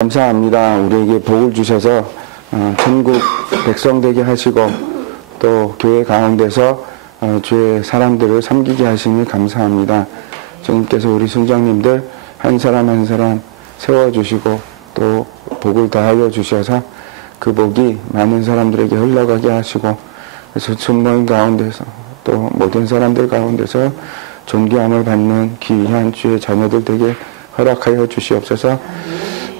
감사합니다. 우리에게 복을 주셔서 천국 백성 되게 하시고 또 교회 가운데서 주의 사람들을 섬기게 하시니 감사합니다. 주님께서 우리 순장님들 한 사람 한 사람 세워주시고 또 복을 더하여 주셔서 그 복이 많은 사람들에게 흘러가게 하시고 그래서 순모임 가운데서 또 모든 사람들 가운데서 존귀함을 받는 귀한 주의 자녀들 되게 허락하여 주시옵소서.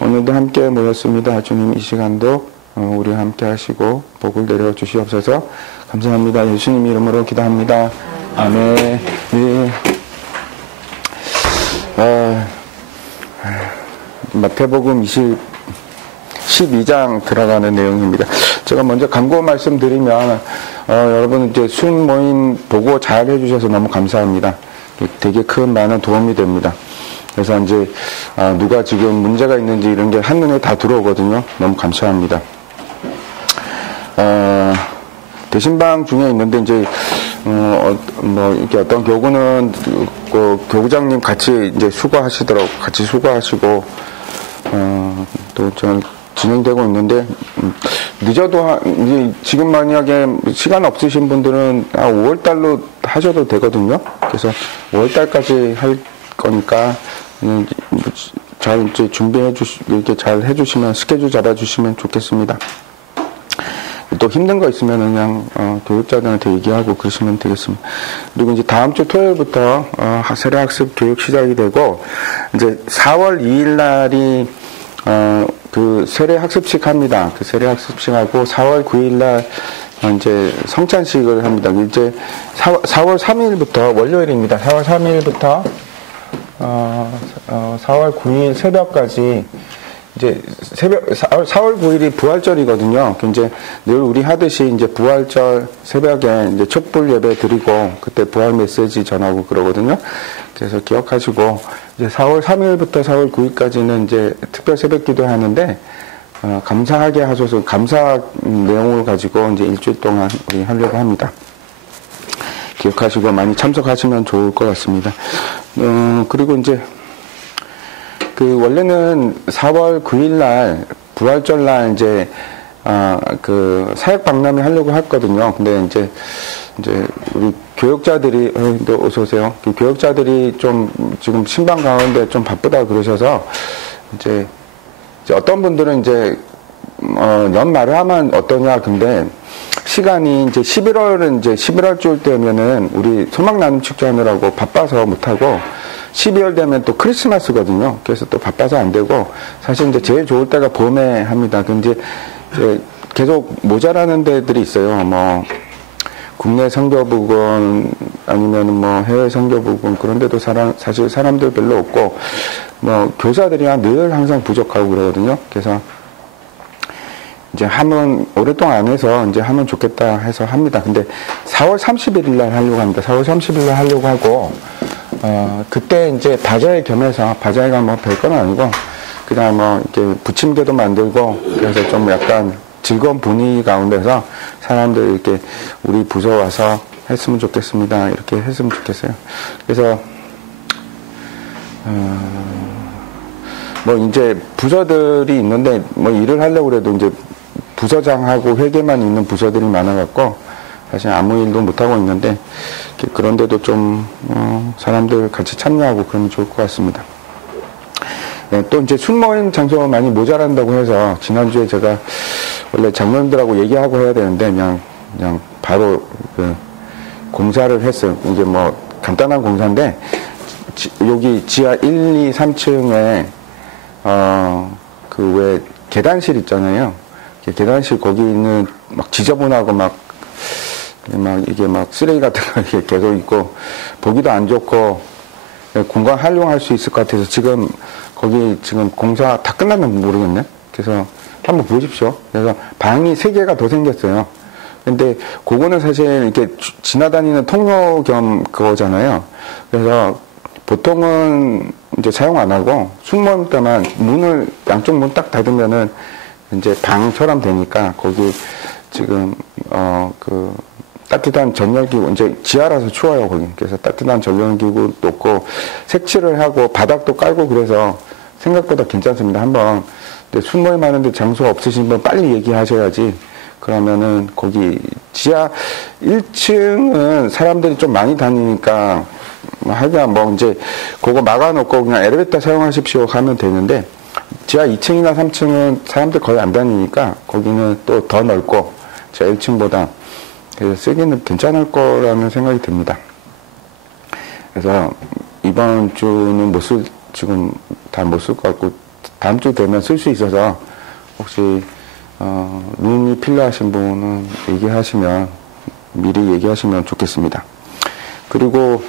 오늘도 함께 모였습니다. 주님 이 시간도 우리와 함께 하시고 복을 내려 주시옵소서. 감사합니다. 예수님 이름으로 기도합니다. 아멘. 네. 마태복음 12장 들어가는 내용입니다. 제가 먼저 광고 말씀드리면 여러분 이제 순 모임 보고 잘 해주셔서 너무 감사합니다. 되게 큰 많은 도움이 됩니다. 그래서 이제 누가 지금 문제가 있는지 이런 게 한눈에 다 들어오거든요. 너무 감사합니다. 대신방 중에 있는데 이제 뭐 이렇게 어떤 교구는 그 교구장님 같이 이제 수고하시더라고 같이 수고하시고 또 전 진행되고 있는데 늦어도 이제 지금 만약에 시간 없으신 분들은 5월달로 하셔도 되거든요. 그래서 5월달까지 할 거니까 잘 이제 준비해 이렇게 잘 해주시면 스케줄 잡아주시면 좋겠습니다. 또 힘든 거 있으면 그냥 교육자들한테 얘기하고 그러시면 되겠습니다. 그리고 이제 다음 주 토요일부터 세례학습 교육 시작이 되고 이제 4월 2일 날이 그 세례학습식 합니다. 그 세례학습식 하고 4월 9일 날 이제 성찬식을 합니다. 이제 4월 3일부터 월요일입니다. 4월 3일부터 4월 9일 새벽까지 이제 4월 9일이 부활절이거든요. 이제 늘 우리 하듯이 이제 부활절 새벽에 이제 촛불 예배 드리고 그때 부활 메시지 전하고 그러거든요. 그래서 기억하시고 이제 4월 3일부터 4월 9일까지는 이제 특별 새벽 기도 하는데 감사하게 하셔서 감사 내용을 가지고 이제 일주일 동안 우리 하려고 합니다. 기억하시고 많이 참석하시면 좋을 것 같습니다. 그리고 이제 그 원래는 4월 9일 날 부활절 날 이제 그 사역 박람회 하려고 했거든요. 근데 이제 우리 교역자들이 어서 오세요. 그 교역자들이 좀 지금 신방 가운데 좀 바쁘다 그러셔서 이제 어떤 분들은 이제 연말에 하면 어떠냐 근데 시간이 이제 11월 줄 때면은 우리 소망 나눔 축제하느라고 바빠서 못하고 12월 되면 또 크리스마스거든요. 그래서 또 바빠서 안 되고 사실 이제 제일 좋을 때가 봄에 합니다. 근데 이제 계속 모자라는 데들이 있어요. 뭐 국내 선교부군 아니면 뭐 해외 선교부군 그런 데도 사실 사람들 별로 없고 뭐 교사들이 늘 항상 부족하고 그러거든요. 그래서 이제 하면 오랫동안 안 해서 이제 하면 좋겠다 해서 합니다. 근데 4월 31일 날 하려고 합니다. 4월 30일 날 하려고 하고 그때 이제 바자회 겸해서 바자회가 뭐 별건 아니고 그냥 뭐 이렇게 부침개도 만들고 그래서 좀 약간 즐거운 분위기 가운데서 사람들 이렇게 우리 부서 와서 했으면 좋겠습니다. 이렇게 했으면 좋겠어요. 그래서 뭐 이제 부서들이 있는데 뭐 일을 하려고 그래도 이제 부서장하고 회계만 있는 부서들이 많아갖고 사실 아무 일도 못하고 있는데 그런데도 좀 사람들 같이 참여하고 그러면 좋을 것 같습니다. 네, 또 이제 순모임 장소가 많이 모자란다고 해서 지난주에 제가 원래 장로님들하고 얘기하고 해야 되는데 그냥 바로 그 공사를 했어요. 이게 뭐 간단한 공사인데 여기 지하 1, 2, 3층에 그 왜 계단실 있잖아요. 계단실 거기 있는 막 지저분하고 막 이게 막 쓰레기 같은 거 이렇게 계속 있고 보기도 안 좋고 공간 활용할 수 있을 것 같아서 지금 거기 지금 공사 다 끝났는지 모르겠네. 그래서 한번 보십시오. 그래서 방이 3개가 더 생겼어요. 근데 그거는 사실 이렇게 지나다니는 통로 겸 그거잖아요. 그래서 보통은 이제 사용 안 하고 순모임 때만 양쪽 문 딱 닫으면은 이제 방처럼 되니까 거기 지금 그 따뜻한 전열기구 이제 지하라서 추워요 거기. 그래서 따뜻한 전열기구 놓고 색칠을 하고 바닥도 깔고 그래서 생각보다 괜찮습니다. 한번 근데 술 모임 하는데 장소 없으신 분 빨리 얘기하셔야지. 그러면은 거기 지하 1층은 사람들이 좀 많이 다니니까 하여간 뭐 이제 그거 막아놓고 그냥 엘리베이터 사용하십시오 하면 되는데, 지하 2층이나 3층은 사람들 거의 안 다니니까 거기는 또 더 넓고 지하 1층보다 그래서 쓰기는 괜찮을 거라는 생각이 듭니다. 그래서 이번 주는 지금 다 못 쓸 것 같고 다음 주 되면 쓸 수 있어서 혹시 룸이 필요하신 분은 미리 얘기하시면 좋겠습니다. 그리고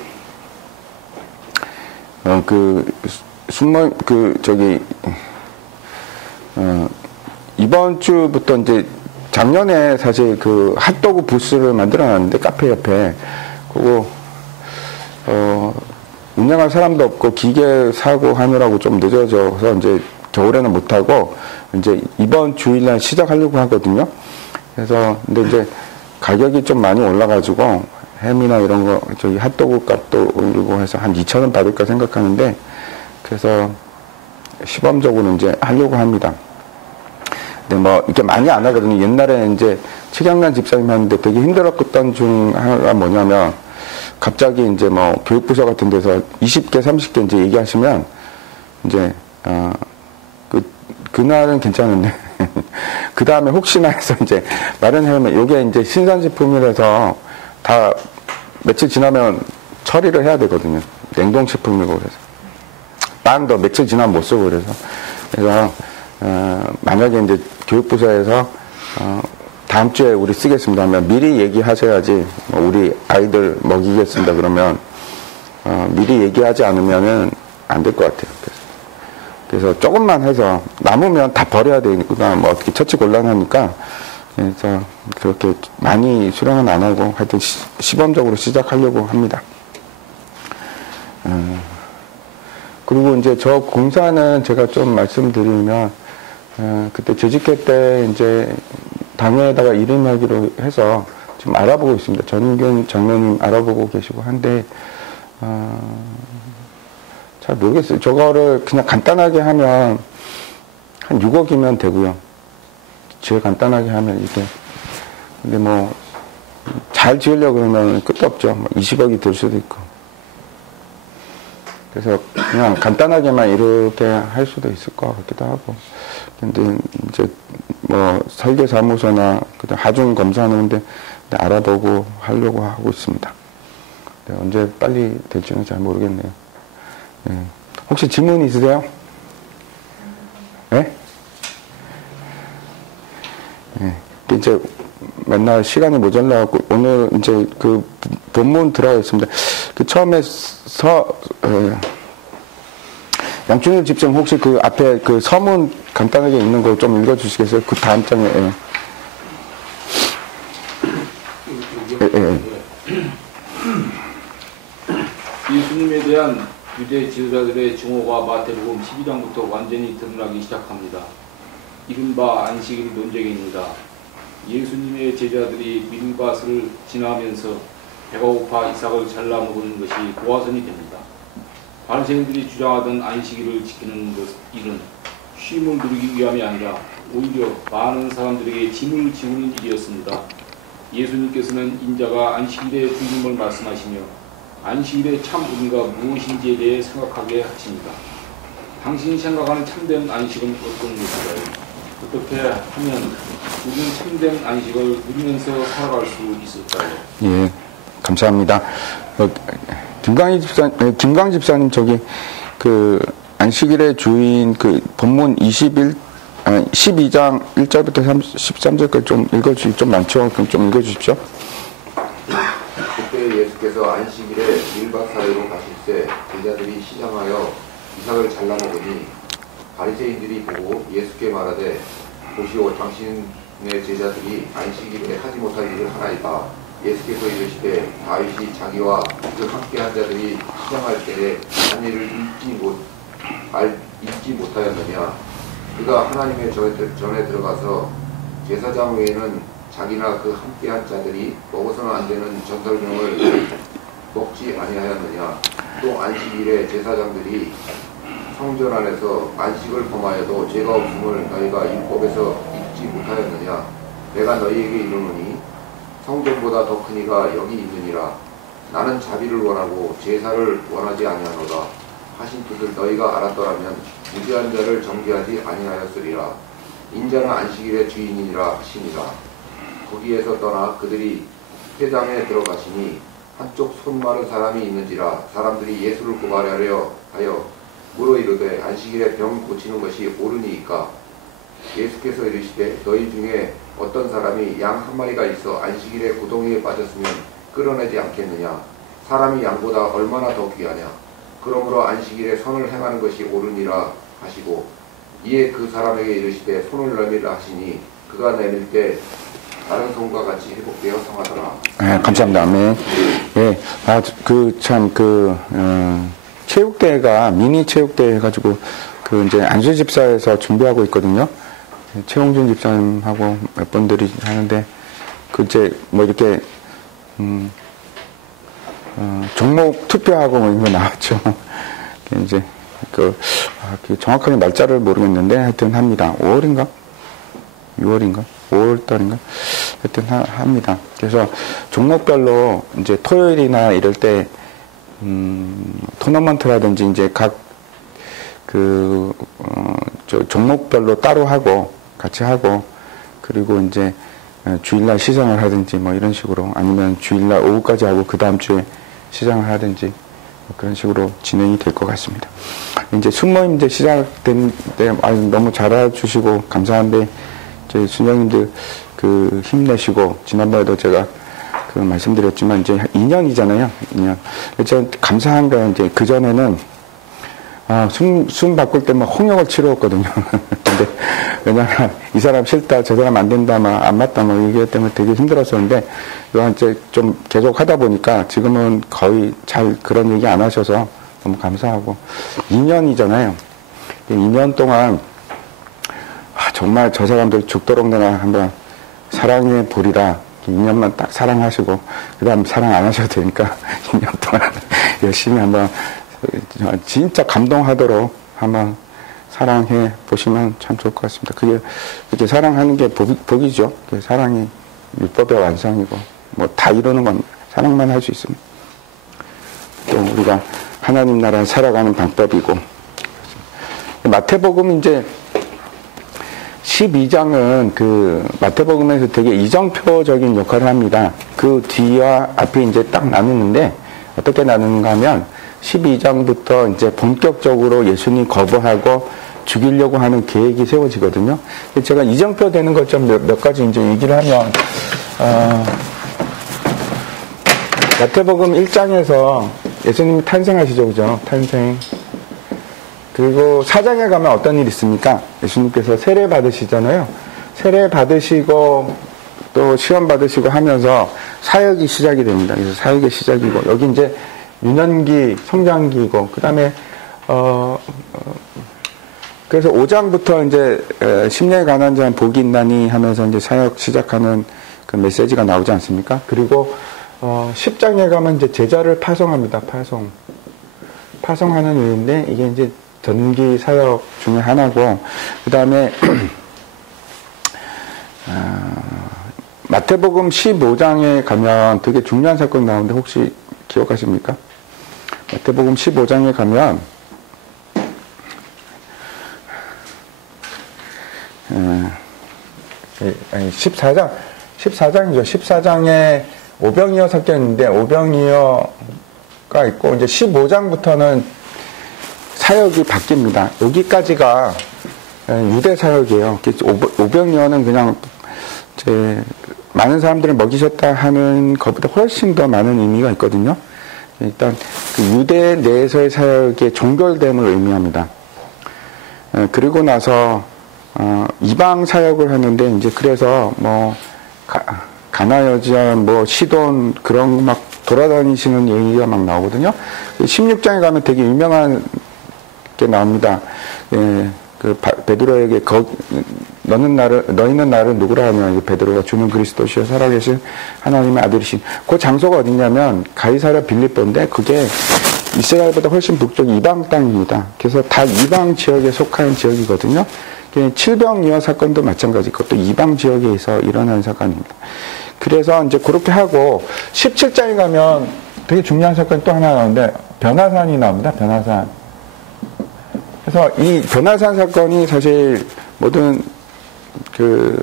이번 주부터 이제 작년에 사실 그 핫도그 부스를 만들어 놨는데 카페 옆에 그거 운영할 사람도 없고 기계 사고 하느라고 좀 늦어져서 이제 겨울에는 못 하고 이제 이번 주일날 시작하려고 하거든요. 그래서 근데 이제 가격이 좀 많이 올라가지고 햄이나 이런 거 저기 핫도그 값도 올리고 해서 한 2,000원 받을까 생각하는데, 그래서 시범적으로 이제 하려고 합니다. 근데 뭐 이렇게 많이 안 하거든요. 옛날에 이제 최경란 집사님 하는데 되게 힘들었던 중 하나가 뭐냐면, 갑자기 이제 뭐 교육부서 같은 데서 20개, 30개 이제 얘기하시면 이제 그날은 괜찮은데 그 다음에 혹시나 해서 이제 마련해면 요게 이제 신선식품이라서 다 며칠 지나면 처리를 해야 되거든요. 냉동식품이고 그래서 빵도 며칠 지나면 못 쓰고 그래서 만약에 이제 교육부서에서 다음 주에 우리 쓰겠습니다 하면 미리 얘기하셔야지. 우리 아이들 먹이겠습니다 그러면 미리 얘기하지 않으면은 안 될 것 같아요. 그래서 조금만 해서 남으면 다 버려야 되니까 뭐 어떻게 처치 곤란하니까, 그래서 그렇게 많이 수령은 안 하고 하여튼 시범적으로 시작하려고 합니다. 그리고 이제 저 공사는 제가 좀 말씀드리면, 그때 재직회 때 이제 당회에다가 이름하기로 해서 지금 알아보고 있습니다. 전윤경 장로님 알아보고 계시고 한데, 잘 모르겠어요. 저거를 그냥 간단하게 하면 한 6억이면 되고요. 제일 간단하게 하면 이게. 근데 뭐 잘 지으려고 그러면 끝도 없죠. 20억이 될 수도 있고. 그래서 그냥 간단하게만 이렇게 할 수도 있을 것 같기도 하고. 근데 이제 뭐 설계사무소나 하중 검사하는데 알아보고 하려고 하고 있습니다. 언제 빨리 될지는 잘 모르겠네요. 네. 혹시 질문 있으세요? 네? 네. 이제 맨날 시간이 모자라갖고 오늘 이제 그 본문 들어가 있습니다. 그 처음에 양춘일 집사님 혹시 그 앞에 그 서문 간단하게 있는 거 좀 읽어주시겠어요? 그 다음 장에. 예수님에 대한 유대 지도자들의 증오가 마태복음 12장부터 완전히 드러나기 시작합니다. 이른바 안식일 논쟁입니다. 예수님의 제자들이 밀밭을 지나면서 배가 고파 이삭을 잘라 먹는 것이 보아선이 됩니다. 바리새인들이 주장하던 안식일을 지키는 일은 쉼을 누리기 위함이 아니라 오히려 많은 사람들에게 짐을 지우는 일이었습니다. 예수님께서는 인자가 안식일의 주님을 말씀하시며 안식일의 참 의미가 무엇인지에 대해 생각하게 하십니다. 당신이 생각하는 참된 안식은 어떤 것일까요? 어떻게 하면 우리는 참된 안식을 누리면서 살아갈 수 있을까요? 예, 감사합니다. 김광 집사님 저기 그 안식일의 주인 그 본문 12장 1절부터 13절까지 좀 읽어주시, 좀 많죠? 그럼 좀 읽어주십시오. 그때 예수께서 안식일에 밀밭 사이로 가실 때 제자들이 시장하여 이삭을 잘라 먹으니 바리새인들이 보고 예수께 말하되 보시오 당신의 제자들이 안식일에 하지 못할 일을 하나이다. 예수께서 이르시되 다윗이 자기와 그 함께한 자들이 시장할 때에 한 일을 잊지 못하였느냐. 그가 하나님의 전에 들어가서 제사장 외에는 자기나 그 함께한 자들이 먹어서는 안 되는 전설명을 먹지 아니하였느냐. 또 안식일에 제사장들이 성전 안에서 안식을 범하여도 죄가 없음을 너희가 율법에서 잊지 못하였느냐? 내가 너희에게 이르노니 성전보다 더 큰 이가 여기 있느니라. 나는 자비를 원하고 제사를 원하지 아니하노라 하신 뜻을 너희가 알았더라면 무죄한 자를 정죄하지 아니하였으리라. 인자는 안식일의 주인이니라 하시니라. 거기에서 떠나 그들이 회당에 들어가시니 한쪽 손 마른 사람이 있는지라. 사람들이 예수를 고발하려 하여 물어 이르되 안식일에 병 고치는 것이 옳으니이까? 예수께서 이르시되 너희 중에 어떤 사람이 양 한 마리가 있어 안식일에 고동에 빠졌으면 끌어내지 않겠느냐? 사람이 양보다 얼마나 더 귀하냐? 그러므로 안식일에 선을 행하는 것이 옳으니라 하시고, 이에 그 사람에게 이르시되 손을 내밀라 하시니 그가 내밀 때 다른 손과 같이 회복되어 성하더라. 네, 감사합니다. 아멘. 예, 체육대회가 미니 체육대회 해가지고 이제 안수 집사에서 준비하고 있거든요. 최홍준 집사님하고 몇 분들이 하는데 이제 뭐 이렇게 종목 투표하고 뭐 이런 거 나왔죠. 이제 정확하게 날짜를 모르겠는데 하여튼 합니다. 5월인가? 6월인가? 5월달인가? 하여튼 합니다. 그래서 종목별로 이제 토요일이나 이럴 때 토너먼트라든지 이제 각 종목별로 따로 하고 같이 하고, 그리고 이제 주일날 시상을 하든지 뭐 이런 식으로, 아니면 주일날 오후까지 하고 그 다음 주에 시상을 하든지 뭐 그런 식으로 진행이 될 것 같습니다. 이제 순모임 이제 시작된 때 너무 잘해주시고 감사한데, 저희 순장님들 힘내시고, 지난번에도 제가 말씀드렸지만 이제 2년이잖아요. 2년. 저 감사한 건 이제 그전에는 숨 바꿀 때 막 홍역을 치러왔거든요. 근데, 왜냐면, 이 사람 싫다, 저 사람 안 된다, 안 맞다, 이게 때문에 되게 힘들었었는데, 이제 좀 계속 하다 보니까 지금은 거의 잘 그런 얘기 안 하셔서 너무 감사하고, 2년이잖아요. 2년 동안, 정말 저 사람들 죽도록 내가 한번 사랑해 보리라. 2년만 딱 사랑하시고, 그 다음 사랑 안 하셔도 되니까, 2년 동안 열심히 한번, 진짜 감동하도록 한번 사랑해 보시면 참 좋을 것 같습니다. 그게 이렇게 사랑하는 게 복이죠. 사랑이 율법의 완성이고 뭐 다 이루는 건 사랑만 할 수 있습니다. 또 우리가 하나님 나라 살아가는 방법이고, 마태복음 이제 12장은 마태복음에서 되게 이정표적인 역할을 합니다. 그 뒤와 앞이 이제 딱 나누는데, 어떻게 나누는가 하면 12장부터 이제 본격적으로 예수님 거부하고 죽이려고 하는 계획이 세워지거든요. 제가 이정표 되는 것 좀 몇 가지 이제 얘기를 하면, 마태복음 1장에서 예수님이 탄생하시죠, 그죠? 탄생. 그리고 4장에 가면 어떤 일이 있습니까? 예수님께서 세례 받으시잖아요. 세례 받으시고 또 시험 받으시고 하면서 사역이 시작이 됩니다. 그래서 사역의 시작이고, 여기 이제 유년기, 성장기이고, 그 다음에, 그래서 5장부터 이제, 심령에 관한 자는 복이 있나니 하면서 이제 사역 시작하는 그 메시지가 나오지 않습니까? 그리고, 10장에 가면 이제 제자를 파송합니다. 파송하는 일인데, 이게 이제 전기 사역 중에 하나고, 그 다음에, 마태복음 15장에 가면 되게 중요한 사건이 나오는데 혹시 기억하십니까? 마태복음 15장에 가면 14장이죠. 14장에 오병이어 섞여 있는데, 오병이어가 있고, 이제 15장부터는 사역이 바뀝니다. 여기까지가 유대 사역이에요. 오병이어는 그냥 많은 사람들을 먹이셨다 하는 것보다 훨씬 더 많은 의미가 있거든요. 일단 유대 내에서의 사역의 종결됨을 의미합니다. 그리고 나서 이방 사역을 하는데, 이제 그래서 뭐 가나 여자, 뭐 시돈 그런 막 돌아다니시는 얘기가 막 나오거든요. 16장에 가면 되게 유명한 게 나옵니다. 베드로에게 너희는 나를 누구라 하냐, 베드로가 주는 그리스도시여 살아계신 하나님의 아들이신. 그 장소가 어디냐면 가이사랴 빌립보인데, 그게 이스라엘보다 훨씬 북쪽 이방 땅입니다. 그래서 다 이방 지역에 속하는 지역이거든요. 칠병이어 사건도 마찬가지, 그것도 이방 지역에서 일어난 사건입니다. 그래서 이제 그렇게 하고 17장에 가면 되게 중요한 사건이 또 하나 나오는데 변화산이 나옵니다. 변화산. 그래서 이 변화산 사건이 사실 모든 그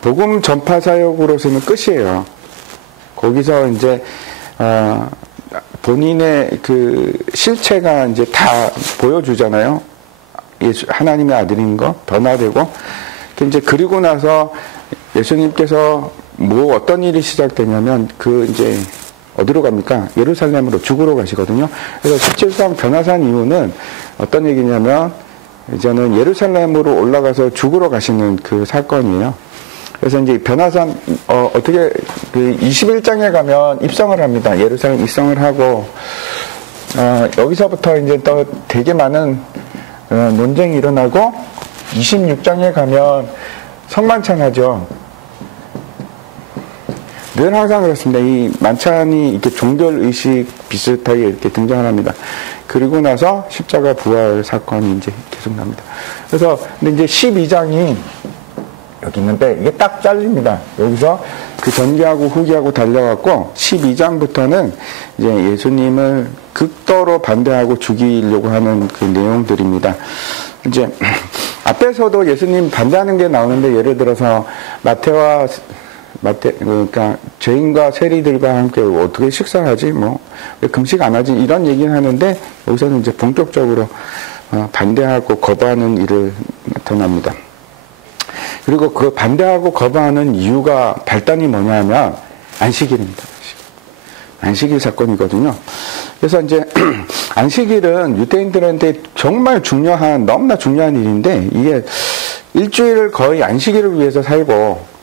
복음 전파 사역으로서는 끝이에요. 거기서 이제 본인의 그 실체가 이제 다 보여주잖아요. 예수, 하나님의 아들인 거 변화되고 이제 그리고 나서 예수님께서 뭐 어떤 일이 시작되냐면 그 이제 어디로 갑니까? 예루살렘으로 죽으러 가시거든요. 그래서 17장 변화산 이후는 어떤 얘기냐면 이제는 예루살렘으로 올라가서 죽으러 가시는 그 사건이에요. 그래서 이제 변화산 어떻게 그 21장에 가면 입성을 합니다. 예루살렘 입성을 하고 여기서부터 이제 또 되게 많은 논쟁이 일어나고 26장에 가면 성만찬하죠. 늘 항상 그렇습니다. 이 만찬이 이렇게 종결 의식 비슷하게 이렇게 등장을 합니다. 그리고 나서 십자가 부활 사건이 이제 계속 납니다. 그래서 근데 이제 12장이 여기 있는데 이게 딱 잘립니다. 여기서 그 전기하고 후기하고 달려갖고 12장부터는 이제 예수님을 극도로 반대하고 죽이려고 하는 그 내용들입니다. 이제 앞에서도 예수님 반대하는 게 나오는데 예를 들어서 그러니까 죄인과 세리들과 함께 어떻게 식사하지? 뭐 왜 금식 안 하지? 이런 얘기를 하는데 여기서는 이제 본격적으로 반대하고 거부하는 일을 나타납니다. 그리고 그 반대하고 거부하는 이유가 발단이 뭐냐면 안식일입니다. 안식일 사건이거든요. 그래서 이제 안식일은 유대인들한테 정말 중요한, 너무나 중요한 일인데 이게 일주일을 거의 안식일을 위해서 살고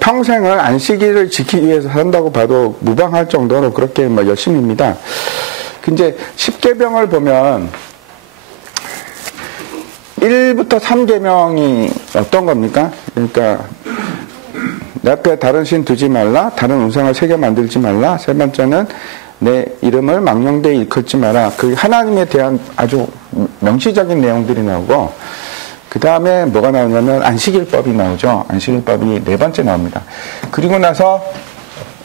평생을 안식일을 지키기 위해서 산다고 봐도 무방할 정도로 그렇게 뭐 열심입니다. 이제 10계명을 보면 1부터 3계명이 어떤 겁니까? 그러니까 내 앞에 다른 신 두지 말라, 다른 우상을 새겨 만들지 말라, 세 번째는 내 이름을 망령되이 일컫지 마라. 그 하나님에 대한 아주 명시적인 내용들이 나오고 그 다음에 뭐가 나오냐면 안식일법이 나오죠. 안식일법이 네 번째 나옵니다. 그리고 나서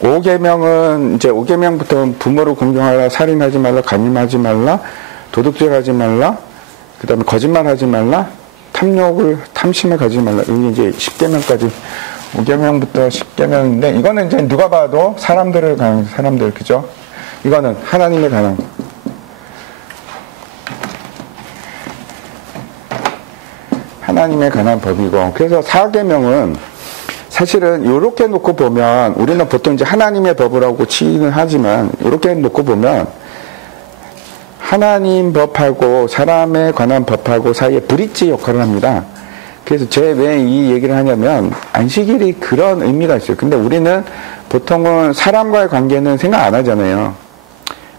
5계명은 이제 5계명부터 부모를 공경하라, 살인하지 말라, 간음하지 말라, 도둑질하지 말라, 그 다음에 거짓말하지 말라, 탐심을 가지지 말라. 이게 이제 10계명까지 5계명부터 10계명인데 이거는 이제 누가 봐도 사람들 그죠? 이거는 하나님에 관한 하나님에 관한 법이고, 그래서 4계명은 사실은 이렇게 놓고 보면 우리는 보통 이제 하나님의 법이라고 치는 하지만 이렇게 놓고 보면 하나님 법하고 사람에 관한 법하고 사이에 브릿지 역할을 합니다. 그래서 제가 왜 이 얘기를 하냐면 안식일이 그런 의미가 있어요. 근데 우리는 보통은 사람과의 관계는 생각 안 하잖아요.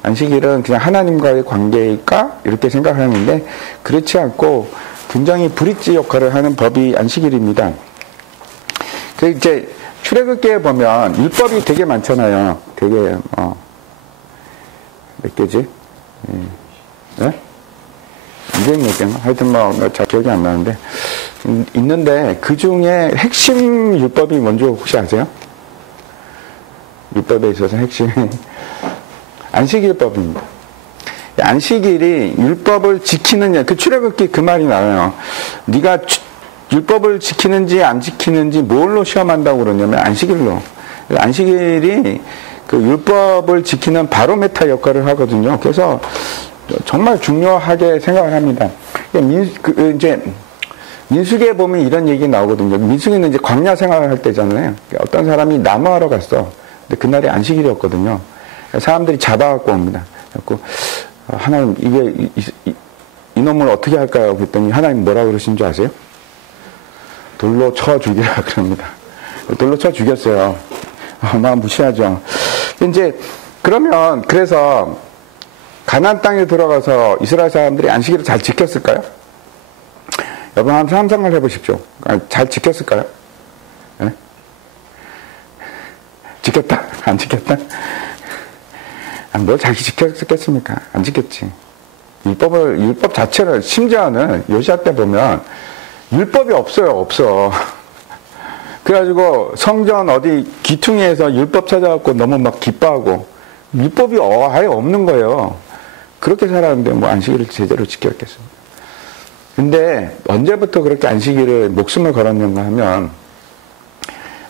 안식일은 그냥 하나님과의 관계일까? 이렇게 생각하는데 그렇지 않고 굉장히 브릿지 역할을 하는 법이 안식일입니다. 그 이제 출애굽기에 보면 율법이 되게 많잖아요. 되게 몇 개지? 네? 200몇 개인가? 하여튼 잘 기억이 안 나는데 있는데 그 중에 핵심 율법이 뭔지 혹시 아세요? 율법에 있어서 핵심 안식일법입니다. 안식일이 율법을 지키느냐, 그 출애굽기 그 말이 나와요. 네가 율법을 지키는지 안 지키는지 뭘로 시험한다고 그러냐면 안식일로. 안식일이 그 율법을 지키는 바로메타 역할을 하거든요. 그래서 정말 중요하게 생각을 합니다. 이제 민수기에 보면 이런 얘기 나오거든요. 민수기는 이제 광야 생활을 할 때잖아요. 어떤 사람이 나무하러 갔어. 근데 그날이 안식일이었거든요. 사람들이 잡아갖고 옵니다. 그래갖고 하나님 이놈을 어떻게 할까요? 그랬더니 하나님 뭐라 그러신 줄 아세요? 돌로 쳐 죽이라 그럽니다. 돌로 쳐 죽였어요. 막 무시하죠. 이제 그러면 그래서 가나안 땅에 들어가서 이스라엘 사람들이 안식일을 잘 지켰을까요? 여러분 한번 상상을 해보십시오. 잘 지켰을까요? 네? 지켰다? 안 지켰다? 뭘 자기 지켰겠습니까? 안 지켰지. 율법 자체를, 심지어는 요시아 때 보면 율법이 없어. 그래가지고 성전 어디 귀퉁이에서 율법 찾아갖고 너무 막 기뻐하고, 율법이 아예 없는 거예요. 그렇게 살았는데 뭐 안식일을 제대로 지켰겠습니까? 근데 언제부터 그렇게 안식일을 목숨을 걸었는가 하면,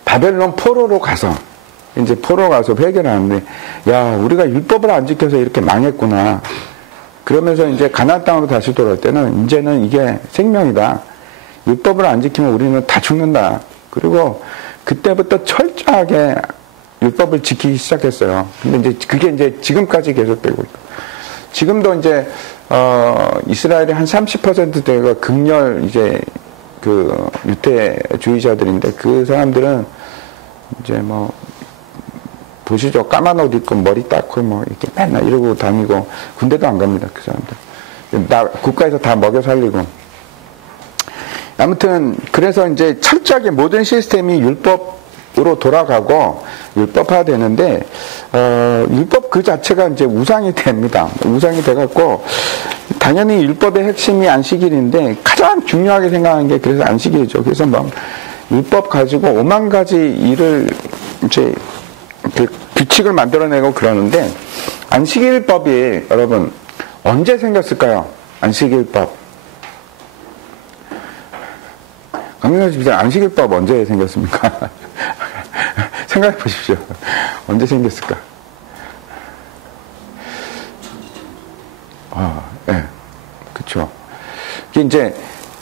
바벨론 포로로 가서 회개를 하는데, 야, 우리가 율법을 안 지켜서 이렇게 망했구나. 그러면서 이제 가나안 땅으로 다시 돌아올 때는 이제는 이게 생명이다. 율법을 안 지키면 우리는 다 죽는다. 그리고 그때부터 철저하게 율법을 지키기 시작했어요. 근데 이제 그게 이제 지금까지 계속되고 있고, 지금도 이제 이스라엘의 한 30%대가 극렬 이제 그 유태주의자들인데, 그 사람들은 이제 뭐 보시죠. 까만 옷 입고 머리 닦고 뭐 이렇게 맨날 이러고 다니고, 군대도 안 갑니다. 그 사람들. 국가에서 다 먹여 살리고. 아무튼 그래서 이제 철저하게 모든 시스템이 율법으로 돌아가고 율법화 되는데, 율법 그 자체가 이제 우상이 됩니다. 우상이 돼갖고, 당연히 율법의 핵심이 안식일인데 가장 중요하게 생각하는 게 그래서 안식일이죠. 그래서 막 율법 가지고 5만 가지 일을 이제 그 규칙을 만들어내고 그러는데, 안식일법이 여러분 언제 생겼을까요? 안식일법. 강민호 집사, 안식일법 언제 생겼습니까? 생각해 보십시오. 언제 생겼을까? 네. 그쵸. 이게 이제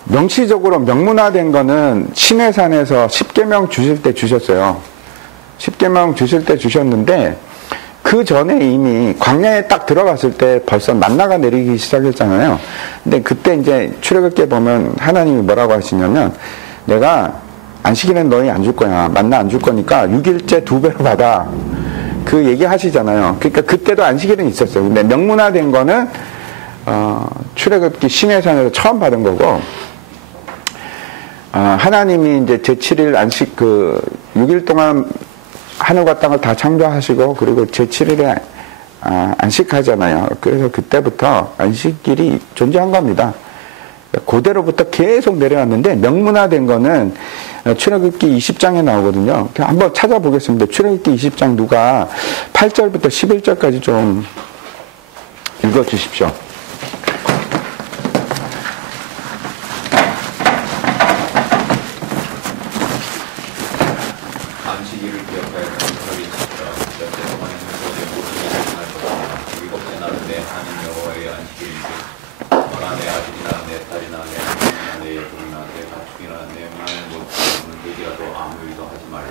명시적으로 명문화된 거는 시내산에서 10계명 주실 때 주셨어요. 10계명 주실 때 주셨는데, 그 전에 이미 광야에 딱 들어갔을 때 벌써 만나가 내리기 시작했잖아요. 근데 그때 이제 출애굽기에 보면 하나님이 뭐라고 하시냐면, 내가 안식일은 너희 안 줄 거야. 만나 안 줄 거니까 6일째 2배로 받아. 그 얘기 하시잖아요. 그러니까 그때도 안식일은 있었어요. 근데 명문화된 거는 출애굽기 시내산에서 처음 받은 거고, 하나님이 이제 제7일 안식, 6일 동안 하늘과 땅을 다 창조하시고, 그리고 제7일에 안식하잖아요. 그래서 그때부터 안식일이 존재한 겁니다. 그대로부터 계속 내려왔는데, 명문화된 거는 출애굽기 20장에 나오거든요. 한번 찾아보겠습니다. 출애굽기 20장 누가 8절부터 11절까지 좀 읽어주십시오. 안식일을 기억하여 성결히 지키라. 엿새 동안에 흑석의 모든 일을 행할 것이나 일곱째 날은 내 하나님 여호와의 안식일이니 너나 내 아들이나 내 딸이나 내 아들이나 내 여종이나 내 가축이나 내 문화의 모든 돼지라도 아무 일도 하지 말라.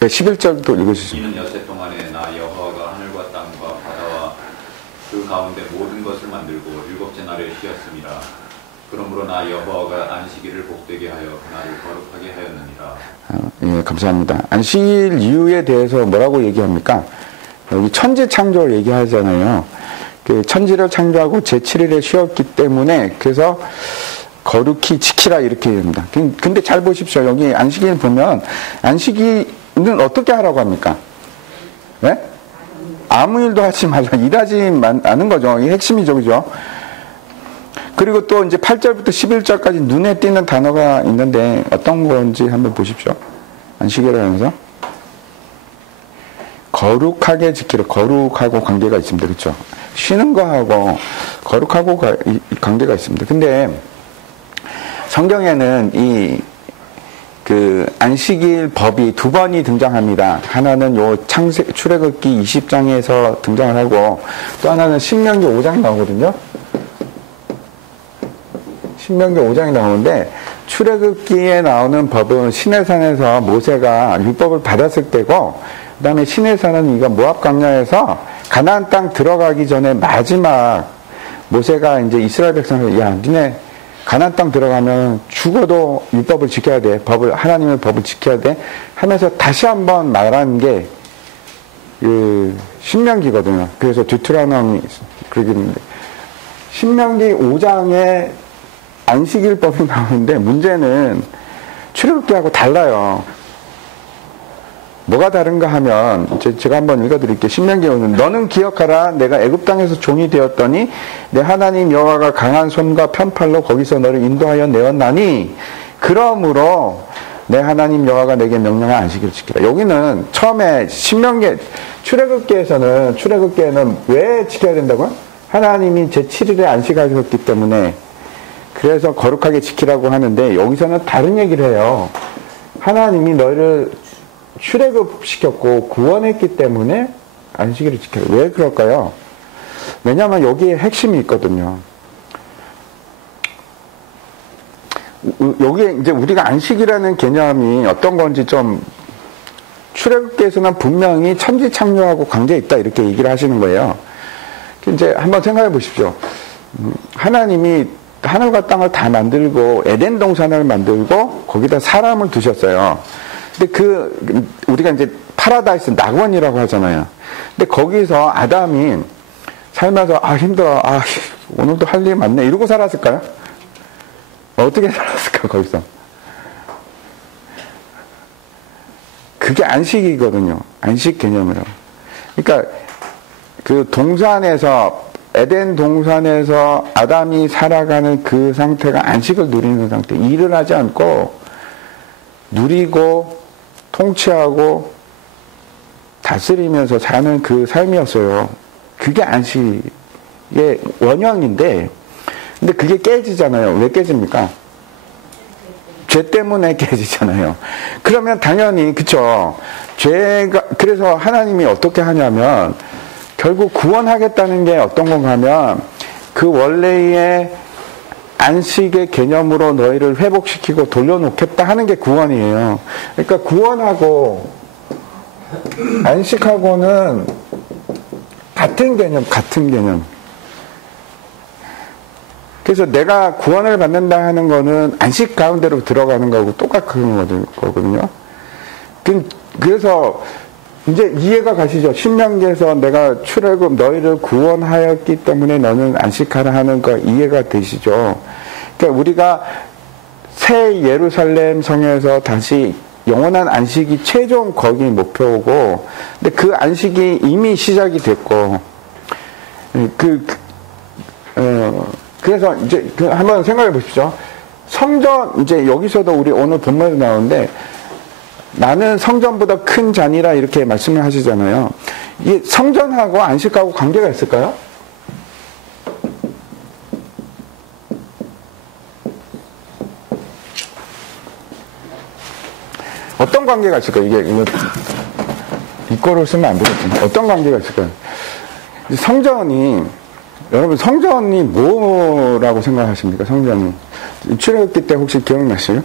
11절도 읽어주십시오. 이는 엿새 동안에 나 여호와가 하늘과 땅과 바다와 그 가운데 모든 것을 만들고 일곱째 날에 쉬었습니다. 그러므로 나 여호와가 안식일을 복되게 하여 그날을 거룩하게 하였느니라. 예, 감사합니다. 안식일 이유에 대해서 뭐라고 얘기합니까? 여기 천지 창조 얘기하잖아요. 그 천지를 창조하고 제7일에 쉬었기 때문에, 그래서 거룩히 지키라 이렇게 얘기합니다. 근데 잘 보십시오. 여기 안식일 보면 안식일은 어떻게 하라고 합니까? 네? 아무 일도 하지 말라. 일하지 않는 거죠. 이게 핵심이죠. 그죠? 그리고 또 이제 8절부터 11절까지 눈에 띄는 단어가 있는데 어떤 건지 한번 보십시오. 안식일을 하면서 거룩하게 지키라. 거룩하고 관계가 있습니다. 그렇죠? 쉬는 거하고 거룩하고 관계가 있습니다. 근데 성경에는 그 안식일 법이 두 번이 등장합니다. 하나는 요 출애굽기 20장에서 등장을 하고, 또 하나는 신명기 5장에 나오거든요. 신명기 5장이 나오는데, 출애굽기에 나오는 법은 시내산에서 모세가 율법을 받았을 때고, 그 다음에 시내산은 이거 모압 광야에서 가나안 땅 들어가기 전에 마지막 모세가 이제 이스라엘 백성을, 야, 니네 가나안 땅 들어가면 죽어도 율법을 지켜야 돼. 하나님의 법을 지켜야 돼. 하면서 다시 한번 말한 게 그 신명기거든요. 그래서 듀트로노미 그러기 있는데, 신명기 5장에 안식일법이 나오는데 문제는 출애굽기하고 달라요. 뭐가 다른가 하면 제가 한번 읽어드릴게요. 신명기에 오는 너는 기억하라. 내가 애굽 땅에서 종이 되었더니 내 하나님 여호와가 강한 손과 편팔로 거기서 너를 인도하여 내었나니 그러므로 내 하나님 여호와가 내게 명령한 안식일을 지키라. 여기는 처음에 신명기 출애굽기에는 왜 지켜야 된다고요? 하나님이 제7일에 안식하셨기 때문에 그래서 거룩하게 지키라고 하는데 여기서는 다른 얘기를 해요. 하나님이 너희를 출애굽시켰고 구원했기 때문에 안식일을 지켜라. 왜 그럴까요? 왜냐하면 여기에 핵심이 있거든요. 여기에 이제 우리가 안식이라는 개념이 어떤 건지 좀 출애굽기에서는 분명히 천지창조하고 관계 있다 이렇게 얘기를 하시는 거예요. 이제 한번 생각해 보십시오. 하나님이 하늘과 땅을 다 만들고 에덴 동산을 만들고 거기다 사람을 두셨어요. 근데 우리가 이제 파라다이스 낙원이라고 하잖아요. 근데 거기서 아담이 살면서 힘들어. 오늘도 할 일이 많네. 이러고 살았을까요? 어떻게 살았을까 거기서? 그게 안식이거든요. 안식 개념이라고. 그러니까 그 동산에서 에덴 동산에서 아담이 살아가는 그 상태가 안식을 누리는 상태. 일을 하지 않고 누리고 통치하고 다스리면서 사는 그 삶이었어요. 그게 안식의 원형인데 근데 그게 깨지잖아요. 왜 깨집니까? 죄 때문에 깨지잖아요. 그러면 당연히 그쵸. 그래서 하나님이 어떻게 하냐면 결국 구원하겠다는 게 어떤 건가 하면 그 원래의 안식의 개념으로 너희를 회복시키고 돌려놓겠다 하는 게 구원이에요. 그러니까 구원하고 안식하고는 같은 개념. 그래서 내가 구원을 받는다 하는 거는 안식 가운데로 들어가는 거고 똑같은 거거든요. 그래서 이제 이해가 가시죠? 신명기에서 내가 출애굽 너희를 구원하였기 때문에 너는 안식하라 하는 거 이해가 되시죠? 그러니까 우리가 새 예루살렘 성에서 다시 영원한 안식이 최종 거기 목표고, 근데 그 안식이 이미 시작이 됐고, 그래서 이제 한번 생각해 보십시오. 성전, 이제 여기서도 우리 오늘 본문에 나오는데, 나는 성전보다 큰 자니라 이렇게 말씀을 하시잖아요. 이 성전하고 안식하고 관계가 있을까요? 어떤 관계가 있을까요? 이거를 쓰면 안 되겠지만 어떤 관계가 있을까요? 여러분 성전이 뭐라고 생각하십니까? 성전이 출애굽기 때 혹시 기억나시죠?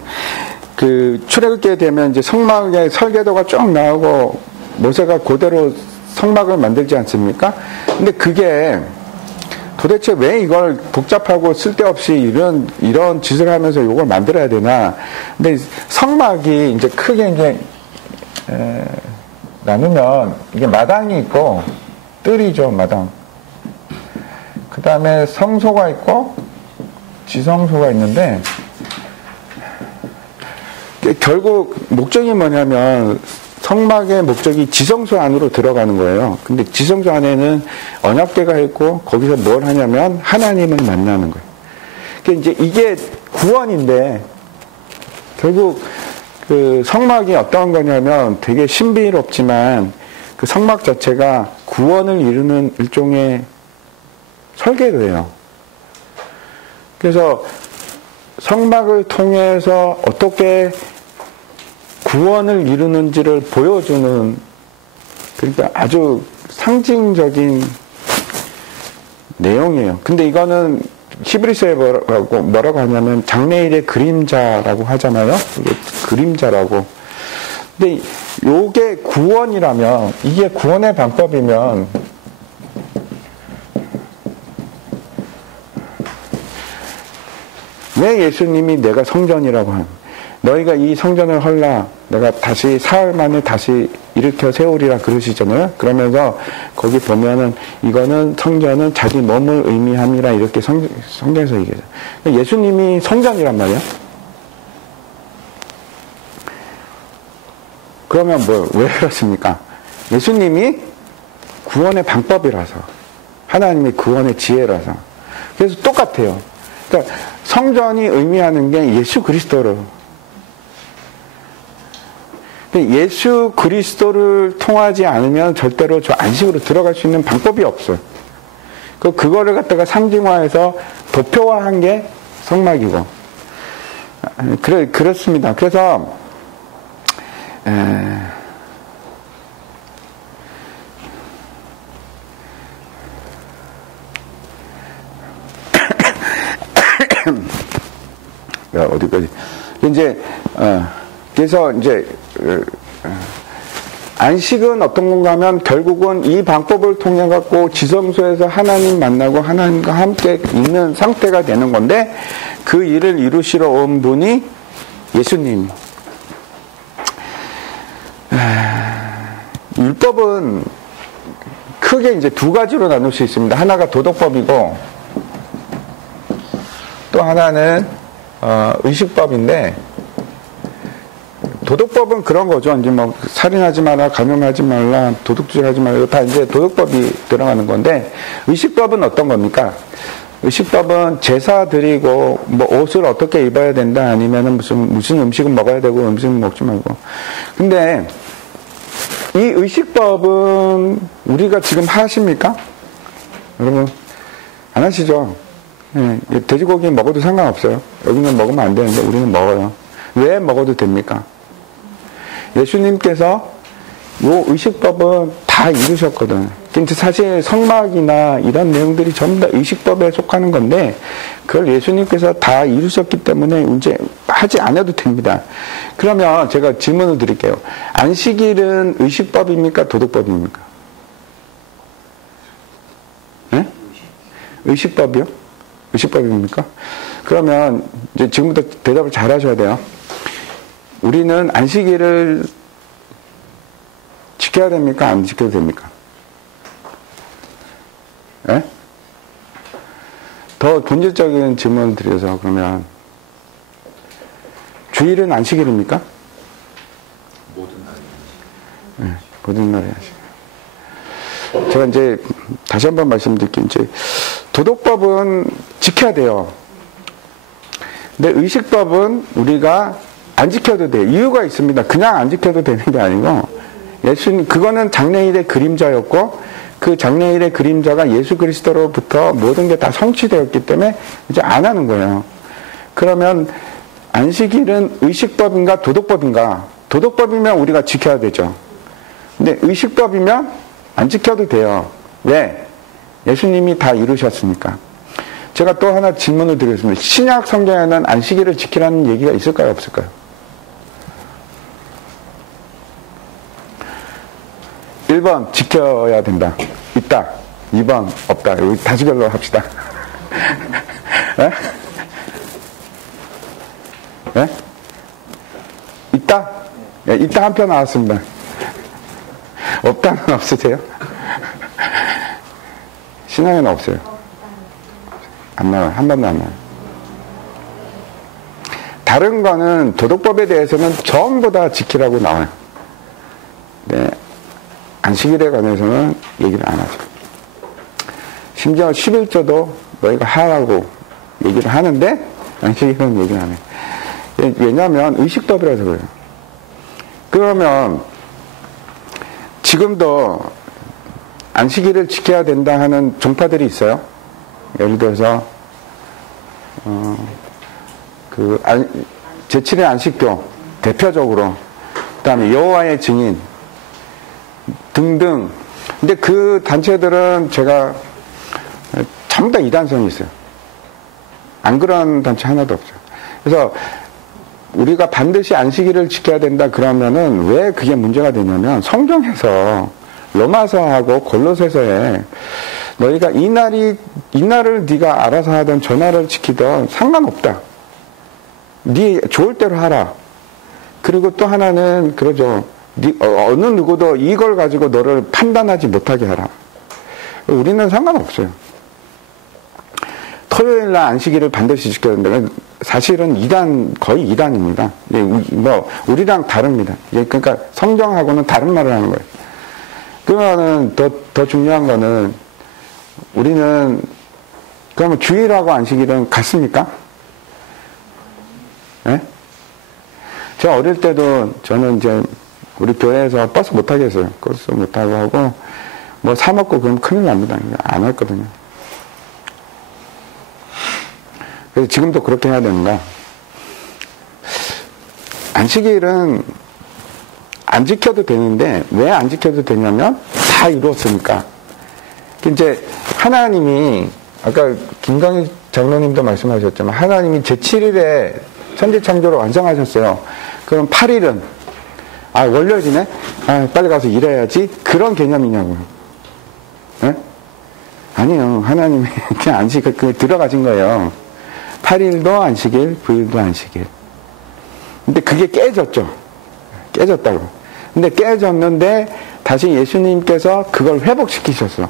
출애굽기에 되면 이제 성막의 설계도가 쭉 나오고 모세가 그대로 성막을 만들지 않습니까? 근데 그게 도대체 왜 이걸 복잡하고 쓸데없이 이런 짓을 하면서 이걸 만들어야 되나? 근데 성막이 이제 크게 이제 나누면 이게 마당이 있고 뜰이죠, 마당. 그 다음에 성소가 있고 지성소가 있는데 결국 목적이 뭐냐면 성막의 목적이 지성소 안으로 들어가는 거예요. 근데 지성소 안에는 언약궤가 있고 거기서 뭘 하냐면 하나님을 만나는 거예요. 그러니까 이제 이게 구원인데 결국 그 성막이 어떤 거냐면 되게 신비롭지만 그 성막 자체가 구원을 이루는 일종의 설계도예요. 그래서 성막을 통해서 어떻게 구원을 이루는지를 보여주는, 그러니까 아주 상징적인 내용이에요. 근데 이거는 히브리서에 뭐라고 하냐면 장래일의 그림자라고 하잖아요. 이게 그림자라고. 근데 요게 구원이라면, 이게 구원의 방법이면 왜 예수님이 내가 성전이라고 하는, 너희가 이 성전을 헐라 내가 다시 사흘 만에 다시 일으켜 세우리라 그러시잖아요. 그러면서 거기 보면은 이거는 성전은 자기 몸을 의미함이라 이렇게 성경에서 얘기해요. 예수님이 성전이란 말이야. 그러면 왜 그렇습니까? 예수님이 구원의 방법이라서, 하나님의 구원의 지혜라서. 그래서 똑같아요. 그러니까 성전이 의미하는 게 예수 그리스도를, 예수 그리스도를 통하지 않으면 절대로 저 안식으로 들어갈 수 있는 방법이 없어요. 그거를 갖다가 상징화해서 도표화한 게 성막이고. 그렇습니다. 그래서, 어디까지. 그래서 이제, 안식은 어떤 건가 하면 결국은 이 방법을 통해 갖고 지성소에서 하나님 만나고 하나님과 함께 있는 상태가 되는 건데, 그 일을 이루시러 온 분이 예수님. 율법은 크게 이제 두 가지로 나눌 수 있습니다. 하나가 도덕법이고, 또 하나는 의식법인데, 도덕법은 그런 거죠. 이제 뭐 살인하지 마라, 감염하지 말라, 도둑질하지 말라, 이거 다 이제 도덕법이 들어가는 건데, 의식법은 어떤 겁니까? 의식법은 제사 드리고 뭐 옷을 어떻게 입어야 된다, 아니면은 무슨 음식은 먹어야 되고 음식은 먹지 말고. 근데 이 의식법은 우리가 지금 하십니까? 여러분 안 하시죠? 네, 돼지고기 먹어도 상관없어요. 여기는 먹으면 안 되는데 우리는 먹어요. 왜 먹어도 됩니까? 예수님께서 이 의식법은 다 이루셨거든. 근데 사실 성막이나 이런 내용들이 전부 다 의식법에 속하는 건데, 그걸 예수님께서 다 이루셨기 때문에 이제 하지 않아도 됩니다. 그러면 제가 질문을 드릴게요. 안식일은 의식법입니까? 도덕법입니까? 네? 의식법이요? 의식법입니까? 그러면 이제 지금부터 대답을 잘 하셔야 돼요. 우리는 안식일을 지켜야 됩니까? 안 지켜도 됩니까? 예? 더 본질적인 질문을 드려서, 그러면 주일은 안식일입니까? 모든 날이 네, 모든 날이 안식일. 제가 이제 다시 한번 말씀드릴게요. 이제 도덕법은 지켜야 돼요. 근데 의식법은 우리가 안 지켜도 돼요. 이유가 있습니다. 그냥 안 지켜도 되는 게 아니고, 예수님, 그거는 장래일의 그림자였고, 그 장래일의 그림자가 예수 그리스도로부터 모든 게 다 성취되었기 때문에 이제 안 하는 거예요. 그러면 안식일은 의식법인가 도덕법인가? 도덕법이면 우리가 지켜야 되죠. 근데 의식법이면 안 지켜도 돼요. 왜? 예수님이 다 이루셨으니까. 제가 또 하나 질문을 드리겠습니다. 신약 성경에는 안식일을 지키라는 얘기가 있을까요? 없을까요? 1번 지켜야 된다. 있다. 2번 없다. 여기 다수결로 합시다. 네? 네? 있다? 네, 있다 한 표 나왔습니다. 없다는 없으세요? 신앙에는 없어요. 안 나와요. 한 번도 안 나와요. 다른 거는 도덕법에 대해서는 전부 다 지키라고 나와요. 네. 안식일에 관해서는 얘기를 안 하죠. 심지어 11조도 너희가 하라고 얘기를 하는데 안식일은 얘기를 안 해요. 왜냐하면 의식법이라서 그래요. 그러면 지금도 안식일을 지켜야 된다 하는 종파들이 있어요. 예를 들어서 제7의 안식교 대표적으로, 그 다음에 여호와의 증인 등등. 근데 그 단체들은 제가 전부 다 이단성이 있어요. 안 그런 단체 하나도 없어요. 그래서 우리가 반드시 안식일을 지켜야 된다 그러면은 왜 그게 문제가 되냐면, 성경에서 로마서하고 골로새서에 너희가 이 날을 네가 알아서 하든 저 날을 지키든 상관없다. 네 좋을 대로 하라. 그리고 또 하나는 그러죠. 어느 누구도 이걸 가지고 너를 판단하지 못하게 하라. 우리는 상관없어요. 토요일 날 안식일을 반드시 지켜야 된다면 사실은 거의 이단입니다. 뭐 우리랑 다릅니다. 그러니까 성경하고는 다른 말을 하는 거예요. 그러면은 더 중요한 거는 우리는 그러면 주일하고 안식일은 같습니까? 예? 저 어릴 때도 저는 이제 우리 교회에서 버스 못 타게 했어요. 버스 못 타고 하고 뭐 사 먹고 그러면 큰일 납니다. 안 했거든요. 그래서 지금도 그렇게 해야 되는가? 안식일은 안 지켜도 되는데 왜 안 지켜도 되냐면 다 이루었으니까. 이제 하나님이 아까 김광희 장로님도 말씀하셨지만 하나님이 제7일에 천지창조를 완성하셨어요. 그럼 8일은 월요일이네? 빨리 가서 일해야지. 그런 개념이냐고요. 네? 아니요. 하나님이 그냥 안식일 들어가신 거예요. 8일도 안식일, 9일도 안식일. 근데 그게 깨졌죠. 깨졌다고. 근데 깨졌는데 다시 예수님께서 그걸 회복시키셨어.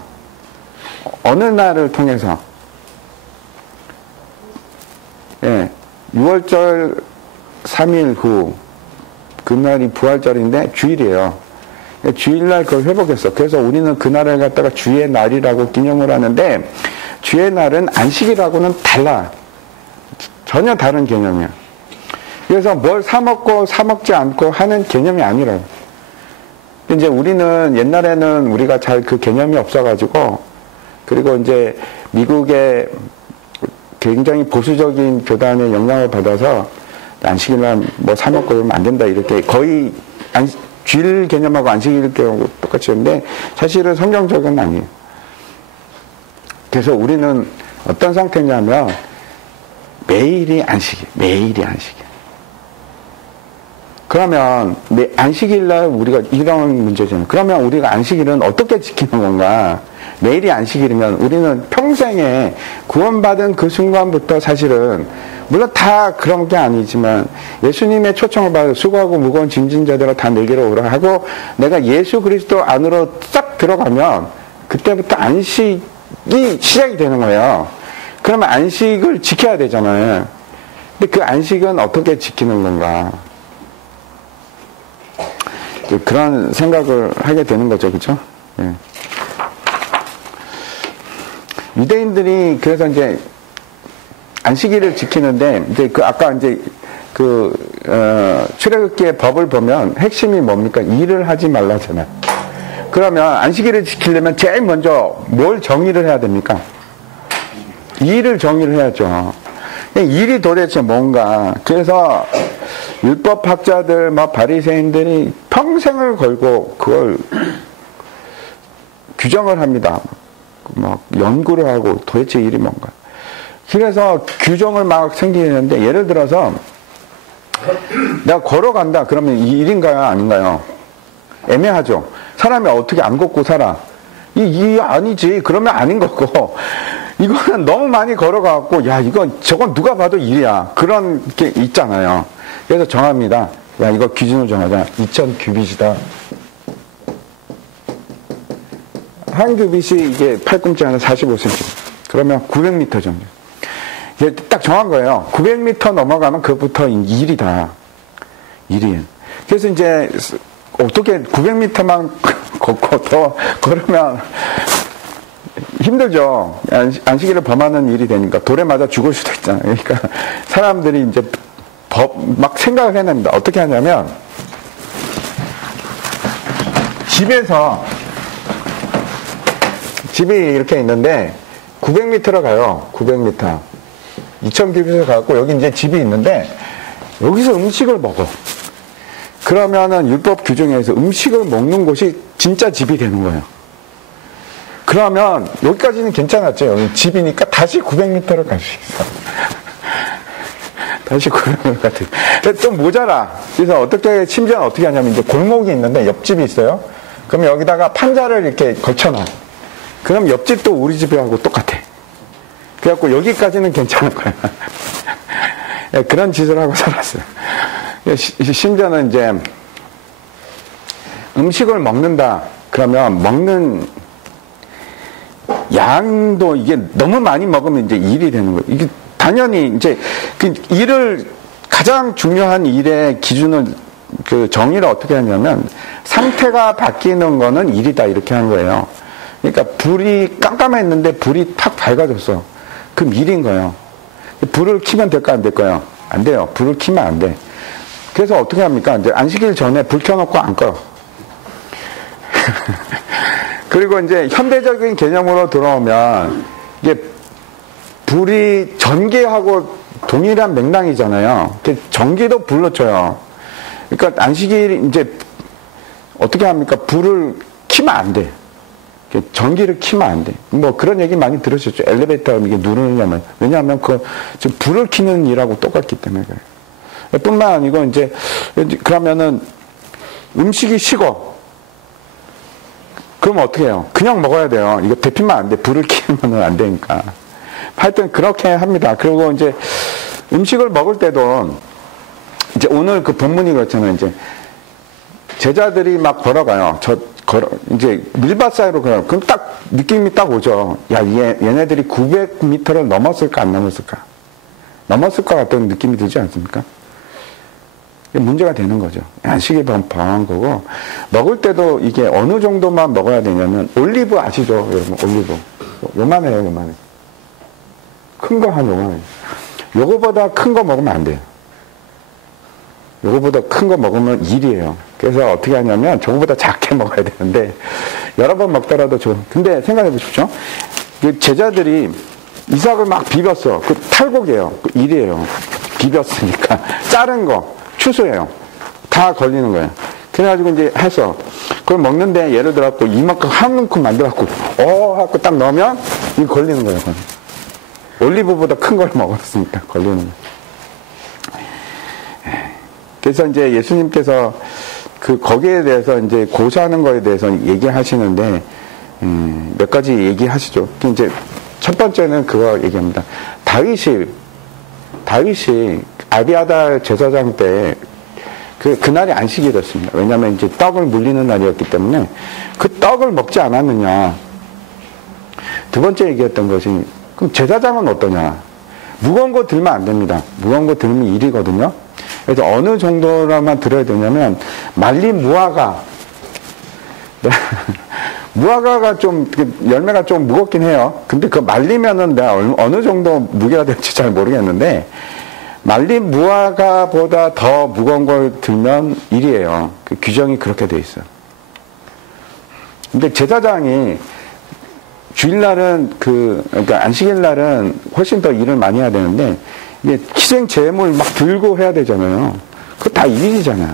어느 날을 통해서. 예. 6월절 3일 후 그날이 부활절인데 주일이에요. 주일날 그걸 회복했어. 그래서 우리는 그날을 갖다가 주의 날이라고 기념을 하는데 주의 날은 안식일하고는 달라. 전혀 다른 개념이야. 그래서 뭘 사먹고 사먹지 않고 하는 개념이 아니라고. 이제 우리는 옛날에는 우리가 잘 그 개념이 없어가지고 그리고 이제 미국의 굉장히 보수적인 교단의 영향을 받아서 안식일날 뭐 사먹고 그러면 안 된다 이렇게 거의 주일 개념하고 안식일 개념하고 똑같이 했는데 사실은 성경적은 아니에요. 그래서 우리는 어떤 상태냐면 매일이 안식일, 매일이 안식일. 그러면 안식일날 우리가 이런 문제잖아요. 그러면 우리가 안식일은 어떻게 지키는 건가? 매일이 안식일이면 우리는 평생에 구원받은 그 순간부터 사실은 물론 다 그런 게 아니지만 예수님의 초청을 받아 수고하고 무거운 짐진 자들아 다 내게로 오라 하고 내가 예수 그리스도 안으로 싹 들어가면 그때부터 안식이 시작이 되는 거예요. 그러면 안식을 지켜야 되잖아요. 근데 그 안식은 어떻게 지키는 건가? 그런 생각을 하게 되는 거죠. 그죠? 예. 유대인들이 그래서 이제 안식일을 지키는데 이제 아까 이제 출애굽기의 법을 보면 핵심이 뭡니까? 일을 하지 말라잖아요. 그러면 안식일을 지키려면 제일 먼저 뭘 정의를 해야 됩니까? 일을 정의를 해야죠. 일이 도대체 뭔가. 그래서 율법학자들, 바리새인들이 평생을 걸고 그걸 규정을 합니다. 연구를 하고 도대체 일이 뭔가. 그래서 규정을 막 생기는데 예를 들어서 내가 걸어간다. 그러면 이 일인가요? 아닌가요? 애매하죠. 사람이 어떻게 안 걷고 살아? 이 아니지. 그러면 아닌 거고. 이거는 너무 많이 걸어가고 저건 누가 봐도 일이야. 그런 게 있잖아요. 그래서 정합니다. 이거 기준을 정하자. 2000규빗이다. 한 규빗이 이게 팔꿈치 하나 45cm. 그러면 900m 정도. 이게 딱 정한 거예요. 900m 넘어가면 그부터 일이다. 일이. 그래서 이제 어떻게 900m만 걷고 더 걸으면 힘들죠. 안식일을 범하는 일이 되니까 돌에 맞아 죽을 수도 있잖아요. 그러니까 사람들이 이제 막 생각을 해냅니다. 어떻게 하냐면 집이 이렇게 있는데 900m로 가요. 900m. 2000규빗을 가고 여기 이제 집이 있는데 여기서 음식을 먹어. 그러면은 율법 규정에서 음식을 먹는 곳이 진짜 집이 되는 거예요. 그러면 여기까지는 괜찮았죠. 여기 집이니까 다시 900m를 갈 수 있어. 다시 900m 같은. 근데 좀 모자라. 그래서 심지어는 어떻게 하냐면 이제 골목이 있는데 옆집이 있어요. 그럼 여기다가 판자를 이렇게 걸쳐놔. 그럼 옆집도 우리 집하고 똑같아. 그래갖고 여기까지는 괜찮을 거야. 그런 짓을 하고 살았어요. 심지어는 이제 음식을 먹는다. 그러면 양도 이게 너무 많이 먹으면 이제 일이 되는 거예요. 이게 당연히 이제 그 일을 가장 중요한 일의 기준을 그 정의를 어떻게 하냐면 상태가 바뀌는 거는 일이다 이렇게 한 거예요. 그러니까 불이 깜깜했는데 불이 탁 밝아졌어. 그럼 일인 거예요. 불을 켜면 될까 안 될까요? 안 돼요. 불을 켜면 안 돼. 그래서 어떻게 합니까? 이제 안식일 전에 불 켜놓고 안 꺼요. 그리고 이제 현대적인 개념으로 들어오면 이게 불이 전기하고 동일한 맥락이잖아요. 전기도 불로 쳐요. 그러니까 안식일이 이제 어떻게 합니까? 불을 켜면 안 돼. 전기를 켜면 안 돼. 뭐 그런 얘기 많이 들으셨죠. 엘리베이터 이게 누르냐면. 왜냐하면 지금 불을 켜는 일하고 똑같기 때문에 그래요. 뿐만 아니고 이제 그러면은 음식이 식어. 그럼 어떻게 해요? 그냥 먹어야 돼요. 이거 데피면 안 돼. 불을 켜면 안 되니까. 하여튼 그렇게 합니다. 그리고 이제 음식을 먹을 때도 이제 오늘 그 본문이 그렇잖아요. 이제 제자들이 막 걸어가요. 이제 밀밭 사이로 걸어요. 그럼 딱 느낌이 딱 오죠. 야, 얘네들이 900m를 넘었을까 안 넘었을까? 넘었을 것 같다는 느낌이 들지 않습니까? 문제가 되는 거죠. 안식이 범한 거고, 먹을 때도 이게 어느 정도만 먹어야 되냐면, 올리브 아시죠? 여러분, 올리브. 요만해요, 요만해. 큰 거 한 요만해. 요거보다 큰 거 먹으면 안 돼요. 요거보다 큰 거 먹으면 일이에요. 그래서 어떻게 하냐면, 저거보다 작게 먹어야 되는데, 여러 번 먹더라도 근데 생각해 보십시오. 제자들이 이삭을 막 비볐어. 그 탈곡이에요. 그 일이에요. 비볐으니까. 자른 거. 추수예요. 다 걸리는 거예요. 그래가지고 이제 해서 그걸 먹는데 예를 들어갖고 이만큼 한 움큼 만들어갖고 하고 딱 넣으면 이거 걸리는 거예요. 그건. 올리브보다 큰 걸 먹었으니까 걸리는 거예요. 그래서 이제 예수님께서 거기에 대해서 이제 고사하는 거에 대해서 얘기하시는데 몇 가지 얘기하시죠. 이제 첫 번째는 그거 얘기합니다. 다윗이 아비아달 제사장 때 그날이 안식일이었습니다. 왜냐하면 이제 떡을 물리는 날이었기 때문에 그 떡을 먹지 않았느냐. 두 번째 얘기했던 것이 그럼 제사장은 어떠냐. 무거운 거 들면 안 됩니다. 무거운 거 들면 일이거든요. 그래서 어느 정도로만 들어야 되냐면 말린 무화과 무화과가 좀 열매가 좀 무겁긴 해요. 근데 그 말리면은 내가 어느 정도 무게가 될지 잘 모르겠는데 말린 무화과보다 더 무거운 걸 들면 일이에요. 그 규정이 그렇게 돼 있어요. 근데 제사장이 주일날은 그러니까 안식일날은 훨씬 더 일을 많이 해야 되는데 이게 희생 제물 막 들고 해야 되잖아요. 그거 다 일이잖아요.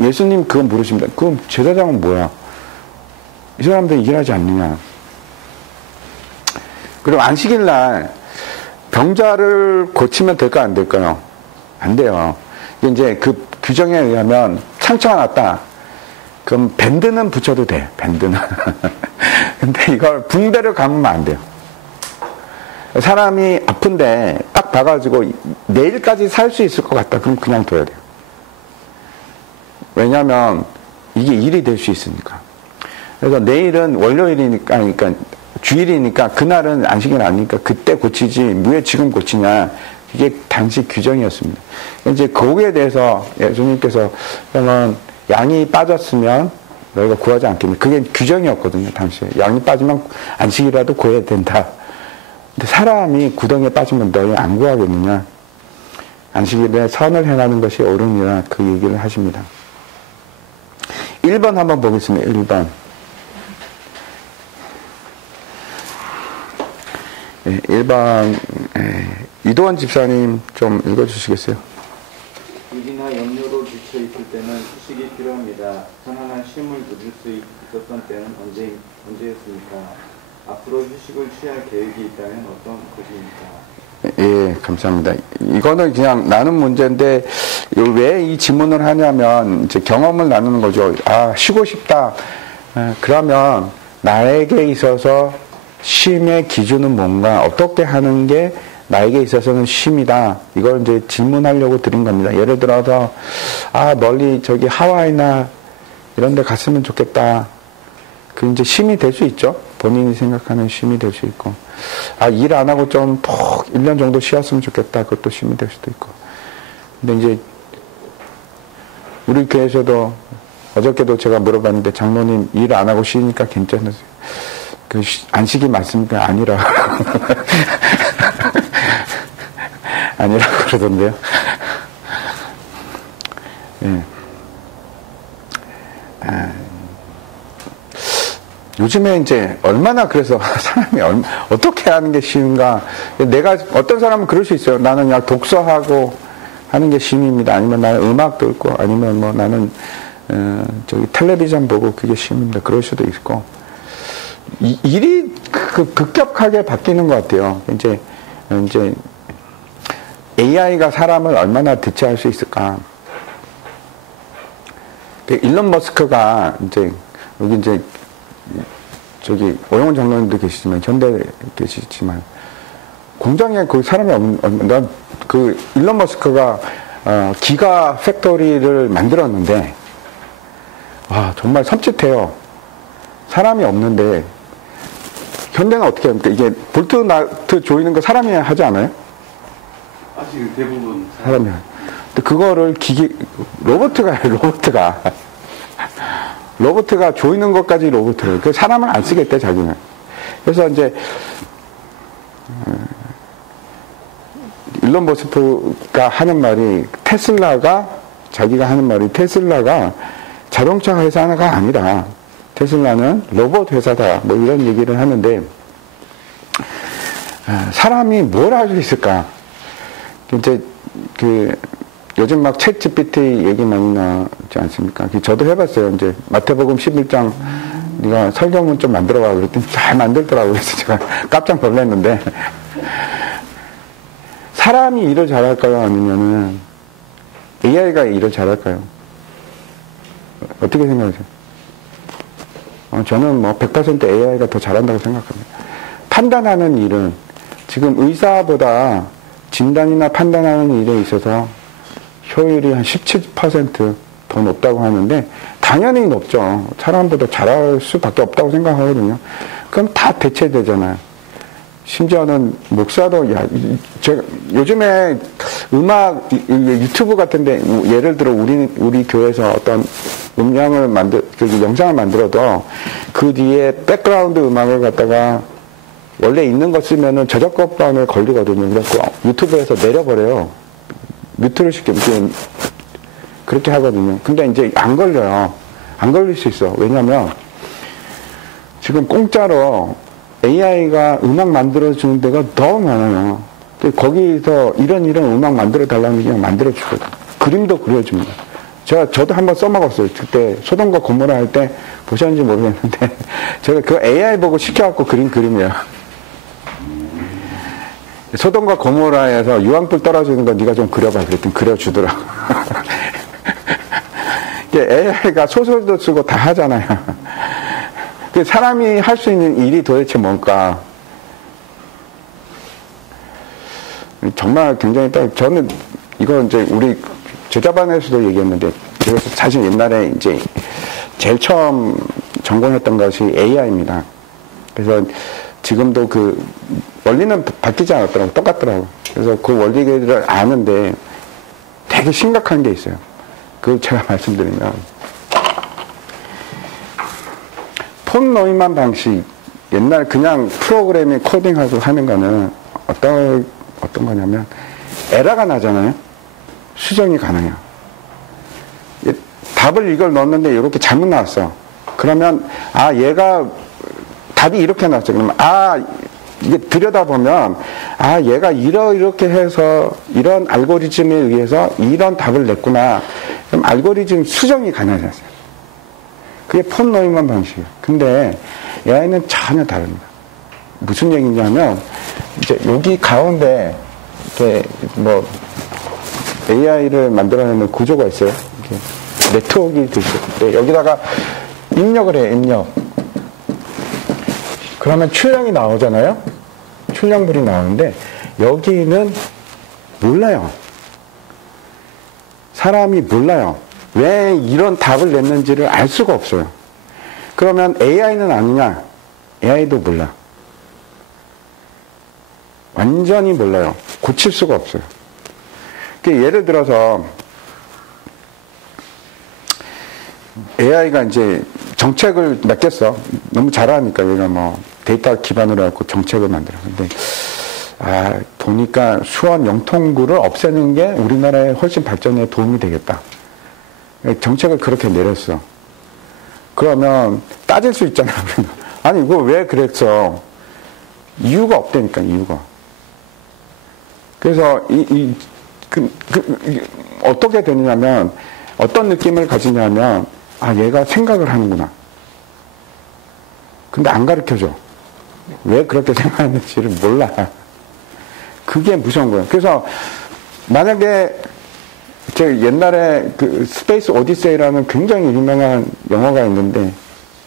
예수님 그거 물으십니다. 그럼 제사장은 뭐야? 이 사람들 일하지 않느냐. 그리고 안식일날 병자를 고치면 될까 안 될까요? 안 돼요. 이제 그 규정에 의하면 상처가 났다. 그럼 밴드는 붙여도 돼. 밴드는. 근데 이걸 붕대를 감으면 안 돼요. 사람이 아픈데 딱 봐가지고 내일까지 살 수 있을 것 같다. 그럼 그냥 둬야 돼요. 왜냐하면 이게 일이 될 수 있으니까. 그래서 내일은 월요일이니까, 그러니까 주일이니까 그날은 안식일 아니니까 그때 고치지 왜 지금 고치냐. 이게 당시 규정이었습니다. 이제 거기에 대해서 예수님께서 그러면 양이 빠졌으면 너희가 구하지 않겠냐. 그게 규정이었거든요. 당시에. 양이 빠지면 안식이라도 구해야 된다. 근데 사람이 구덩이에 빠지면 너희 안 구하겠느냐. 안식일에 선을 행하는 것이 옳으니라 그 얘기를 하십니다. 1번 한번 보겠습니다. 1번. 네, 1번 이도환 집사님 좀 읽어주시겠어요? 일이나 염려로 지쳐 있을 때는 휴식이 필요합니다. 편안한 쉼을 누릴 수 있었던 때는 언제였습니까? 앞으로 휴식을 취할 계획이 있다면 어떤 것입니까? 예, 감사합니다. 이거는 그냥 나눈 문제인데 왜 이 질문을 하냐면 이제 경험을 나누는 거죠. 아, 쉬고 싶다. 그러면 나에게 있어서 쉼의 기준은 뭔가, 어떻게 하는 게 나에게 있어서는 쉼이다. 이걸 이제 질문하려고 드린 겁니다. 예를 들어서 멀리 저기 하와이나 이런 데 갔으면 좋겠다. 그 이제 쉼이 될 수 있죠. 본인이 생각하는 쉼이 될 수 있고. 아, 일 안 하고 좀 푹 1년 정도 쉬었으면 좋겠다. 그것도 쉼이 될 수도 있고. 근데 이제 우리 교회에서도 어저께도 제가 물어봤는데 장로님 일 안 하고 쉬니까 괜찮으세요? 그 안식이 맞습니까? 아니라 아니라고 그러던데요. 예. 요즘에 이제 얼마나 그래서 사람이 어떻게 하는 게 쉬운가. 내가 어떤 사람은 그럴 수 있어요. 나는 그냥 독서하고 하는 게 쉼입니다. 아니면 나는 음악 듣고 아니면 뭐 나는 저기 텔레비전 보고 그게 쉼입니다. 그럴 수도 있고. 일이 급격하게 바뀌는 것 같아요. 이제 AI가 사람을 얼마나 대체할 수 있을까. 일론 머스크가 이제 여기 이제 저기 오영훈 장로님도 계시지만 현대 계시지만 공장에 그 사람이 없는 그 일론 머스크가 기가 팩토리를 만들었는데 와 정말 섬찟해요. 사람이 없는데 현대는 어떻게 합니까? 이게 볼트 나트 조이는 거 사람이 하지 않아요? 아직 대부분 사람이. 근데 그거를 로봇가 해요, 로봇가 조이는 것까지 로봇을. 그 사람을 안 쓰겠대, 자기는. 그래서 이제, 일론 머스크가 하는 말이 자기가 하는 말이 테슬라가 자동차 회사가 아니라 테슬라는 로봇 회사다. 뭐 이런 얘기를 하는데, 사람이 뭘 할 수 있을까? 이제, 요즘 막 챗 GPT 얘기 많이 나오지 않습니까? 저도 해봤어요. 이제 마태복음 11장 네가 설교문 좀 만들어봐. 그랬더니 잘 만들더라고요. 그래서 제가 깜짝 놀랐는데 사람이 일을 잘할까요? 아니면은 AI가 일을 잘할까요? 어떻게 생각하세요? 저는 뭐 100% AI가 더 잘한다고 생각합니다. 판단하는 일은 지금 의사보다 진단이나 판단하는 일에 있어서 효율이 한 17% 더 높다고 하는데 당연히 높죠. 사람보다 잘할 수밖에 없다고 생각하거든요. 그럼 다 대체되잖아요. 심지어는 목사도 제가 요즘에 음악 유튜브 같은데 예를 들어 우리 교회에서 어떤 음향을 영상을 만들어도 그 뒤에 백그라운드 음악을 갖다가 원래 있는 거 쓰면은 저작권방에 걸리거든요. 그래서 유튜브에서 내려버려요. 뮤트를 시키면 그렇게 하거든요. 근데 이제 안 걸려요. 안 걸릴 수 있어. 왜냐면 지금 공짜로 AI가 음악 만들어주는 데가 너무 많아요. 거기서 이런 음악 만들어 달라는 게 그냥 만들어주거든요. 그림도 그려줍니다. 저도 한번 써먹었어요. 그때 소돔과 고모라 할 때 보셨는지 모르겠는데 제가 그 AI 보고 시켜갖고 그림이에요. 소돔과 고모라에서 유황불 떨어지는 거 네가 좀 그려봐. 그랬더니 그려주더라고. AI가 소설도 쓰고 다 하잖아요. 사람이 할 수 있는 일이 도대체 뭘까? 정말 굉장히 저는 이거 이제 우리 제자반에서도 얘기했는데 그래서 사실 옛날에 이제 제일 처음 전공했던 것이 AI입니다. 그래서 지금도 그 원리는 바뀌지 않았더라고. 똑같더라고. 그래서 그 원리를 아는데 되게 심각한 게 있어요. 그걸 제가 말씀드리면 폰 노이만 방식, 옛날 그냥 프로그래밍 코딩하고 하는 거는 어떤 거냐면 에러가 나잖아요. 수정이 가능해요. 답을 이걸 넣었는데 이렇게 잘못 나왔어. 그러면 얘가 답이 이렇게 나왔죠. 그러면 이게 들여다보면 얘가 이렇게 해서 이런 알고리즘에 의해서 이런 답을 냈구나. 그럼 알고리즘 수정이 가능하잖아요. 그게 폰 노이만 방식이에요. 근데 AI는 전혀 다릅니다. 무슨 얘기냐면 이제 여기 가운데 이렇게 뭐 AI를 만들어내는 구조가 있어요. 이렇게 네트워크가 있어요. 여기다가 입력을 해요. 입력. 그러면 출력이 나오잖아요. 출력물이 나오는데 여기는 몰라요. 사람이 몰라요. 왜 이런 답을 냈는지를 알 수가 없어요. 그러면 AI는 아니냐? AI도 몰라. 완전히 몰라요. 고칠 수가 없어요. 예를 들어서 AI가 이제 정책을 맡겼어. 너무 잘하니까 얘가 뭐 데이터 기반으로 해서 정책을 만들어. 근데 보니까 수원 영통구를 없애는 게 우리나라의 훨씬 발전에 도움이 되겠다. 정책을 그렇게 내렸어. 그러면 따질 수 있잖아. 아니 이거 왜 그랬어? 이유가 없다니까. 이유가. 그래서 어떻게 되느냐면 어떤 느낌을 가지냐면 얘가 생각을 하는구나. 근데 안 가르쳐줘. 왜 그렇게 생각하는지를 몰라. 그게 무서운 거예요. 그래서 만약에 제가 옛날에 그 스페이스 오디세이라는 굉장히 유명한 영화가 있는데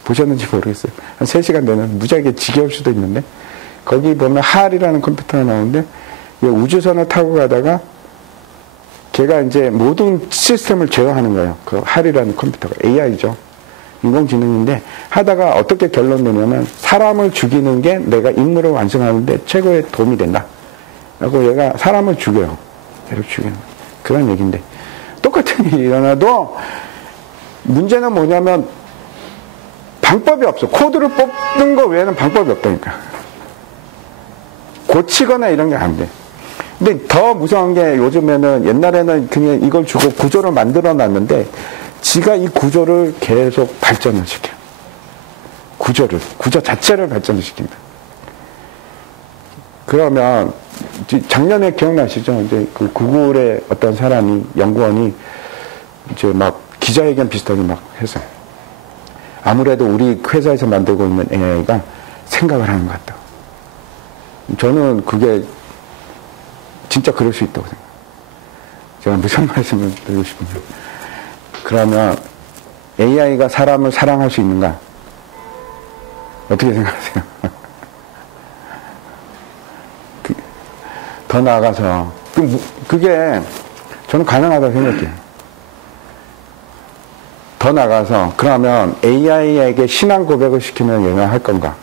보셨는지 모르겠어요. 한 3시간 되는 무지하게 지겨울 수도 있는데 거기 보면 할이라는 컴퓨터가 나오는데 우주선을 타고 가다가 걔가 이제 모든 시스템을 제어하는 거예요. 그 할이라는 컴퓨터가 AI죠. 인공지능인데 하다가 어떻게 결론 내냐면 사람을 죽이는 게 내가 임무를 완성하는데 최고의 도움이 된다. 라고 얘가 사람을 죽여요. 얘를 죽이는 거예요. 그런 얘기인데 똑같은 일이 일어나도 문제는 뭐냐면 방법이 없어. 코드를 뽑는 거 외에는 방법이 없다니까. 고치거나 이런 게 안 돼. 근데 더 무서운 게 요즘에는 옛날에는 그냥 이걸 주고 구조를 만들어 놨는데 지가 이 구조를 계속 발전을 시켜요. 구조 자체를 발전을 시킵니다. 그러면 작년에 기억나시죠? 이제 그 구글의 어떤 사람이 연구원이 이제 막 기자회견 비슷하게 막 해서 아무래도 우리 회사에서 만들고 있는 AI가 생각을 하는 것 같다. 저는 그게 진짜 그럴 수 있다고 생각해요. 제가 무슨 말씀을 드리고 싶은데. 그러면 AI가 사람을 사랑할 수 있는가? 어떻게 생각하세요? 더 나아가서 그게 저는 가능하다고 생각해요. 더 나아가서 그러면 AI에게 신앙 고백을 시키면 얘가 할 건가?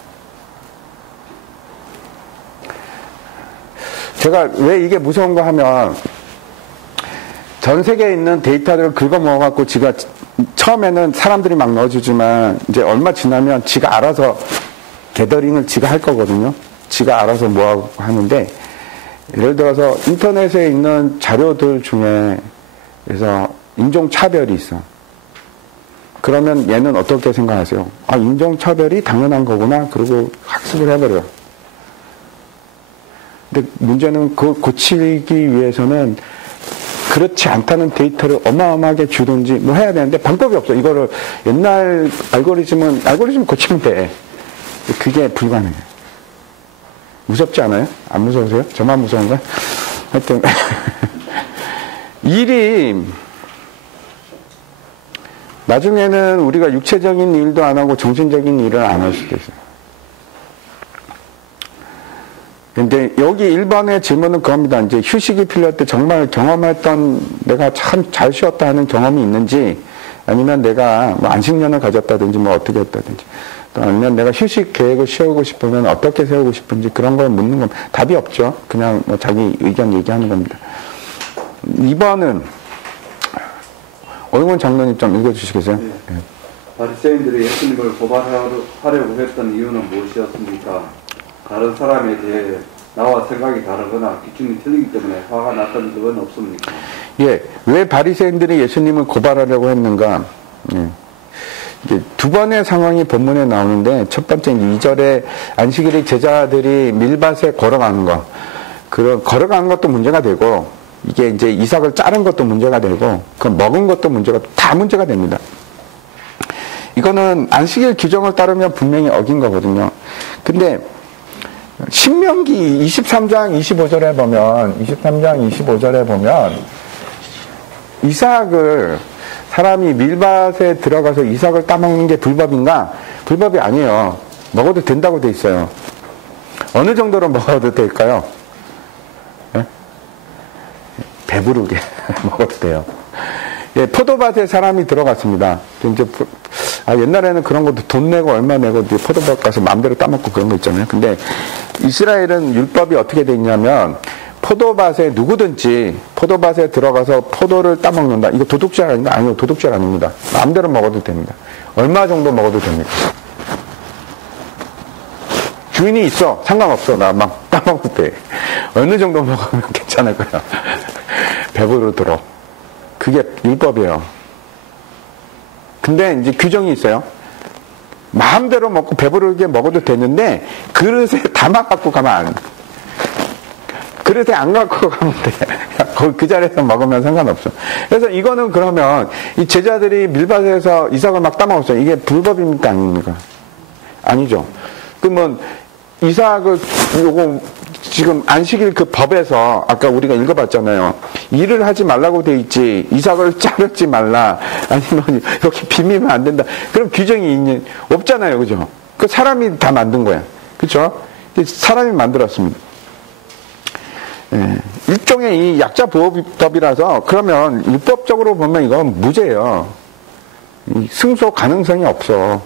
제가 왜 이게 무서운가 하면 전 세계에 있는 데이터를 긁어모아갖고 지가 처음에는 사람들이 막 넣어주지만 이제 얼마 지나면 지가 알아서 게더링을 지가 할 거거든요. 지가 알아서 뭐하고 하는데 예를 들어서 인터넷에 있는 자료들 중에 그래서 인종차별이 있어. 그러면 얘는 어떻게 생각하세요? 인종차별이 당연한 거구나. 그리고 학습을 해버려요. 근데 문제는 그걸 고치기 위해서는 그렇지 않다는 데이터를 어마어마하게 주든지 뭐 해야 되는데 방법이 없어. 이거를 옛날 알고리즘 고치면 돼. 그게 불가능해. 무섭지 않아요? 안 무서우세요? 저만 무서운가? 하여튼 일이 나중에는 우리가 육체적인 일도 안 하고 정신적인 일을 안 할 수도 있어요. 근데 여기 1번의 질문은 그겁니다. 이제 휴식이 필요할 때 정말 경험했던 내가 참 잘 쉬었다 하는 경험이 있는지 아니면 내가 뭐 안식년을 가졌다든지 뭐 어떻게 했다든지 또 아니면 내가 휴식 계획을 세우고 싶으면 어떻게 세우고 싶은지 그런 걸 묻는 건 답이 없죠. 그냥 뭐 자기 의견 얘기하는 겁니다. 2번은 오영훈 장로님 좀 읽어주시겠어요? 네. 바리새인들이 예수님을 고발하려고 했던 이유는 무엇이었습니까? 다른 사람에 대해 나와 생각이 다르거나 기준이 틀리기 때문에 화가 났던 적은 없습니까? 예, 왜 바리새인들이 예수님을 고발하려고 했는가? 예. 이제 두 번의 상황이 본문에 나오는데 첫 번째 2절에 안식일에 제자들이 밀밭에 걸어가는 거, 걸어가는 것도 문제가 되고 이게 이제 이삭을 자른 것도 문제가 되고 그 먹은 것도 다 문제가 됩니다. 이거는 안식일 규정을 따르면 분명히 어긴 거거든요. 근데 신명기 23장 25절에 보면 이삭을 사람이 밀밭에 들어가서 이삭을 따먹는 게 불법인가? 불법이 아니에요. 먹어도 된다고 돼 있어요. 어느 정도로 먹어도 될까요? 네? 배부르게 먹어도 돼요. 예, 포도밭에 사람이 들어갔습니다. 이제 옛날에는 그런 것도 돈 내고 얼마 내고 포도밭 가서 마음대로 따먹고 그런 거 있잖아요. 근데 이스라엘은 율법이 어떻게 돼 있냐면 포도밭에 누구든지 포도밭에 들어가서 포도를 따먹는다. 이거 도둑질 아닌가? 아니요, 도둑질 아닙니다. 마음대로 먹어도 됩니다. 얼마 정도 먹어도 됩니다. 주인이 있어. 상관없어. 나 막 따먹을 때. 어느 정도 먹으면 괜찮을 거야. 배부르도록. 그게 율법이에요. 근데 이제 규정이 있어요. 마음대로 먹고 배부르게 먹어도 되는데 그릇에 담아갖고 가면 안 돼. 그릇에 안 갖고 가면 돼. 그 자리에서 먹으면 상관없어. 그래서 이거는 그러면 이 제자들이 밀밭에서 이삭을 막 따먹었어요. 이게 불법입니까? 아닙니까? 아니죠. 그러면 이삭을 요거 지금 안식일 그 법에서 아까 우리가 읽어봤잖아요. 일을 하지 말라고 돼 있지. 이삭을 자르지 말라. 아니면 이렇게 비미면 안 된다. 그런 규정이 없잖아요. 그죠? 그 사람이 다 만든 거야. 그렇죠? 사람이 만들었습니다. 예, 일종의 이 약자 보호법이라서 그러면 율법적으로 보면 이건 무죄예요. 승소 가능성이 없어.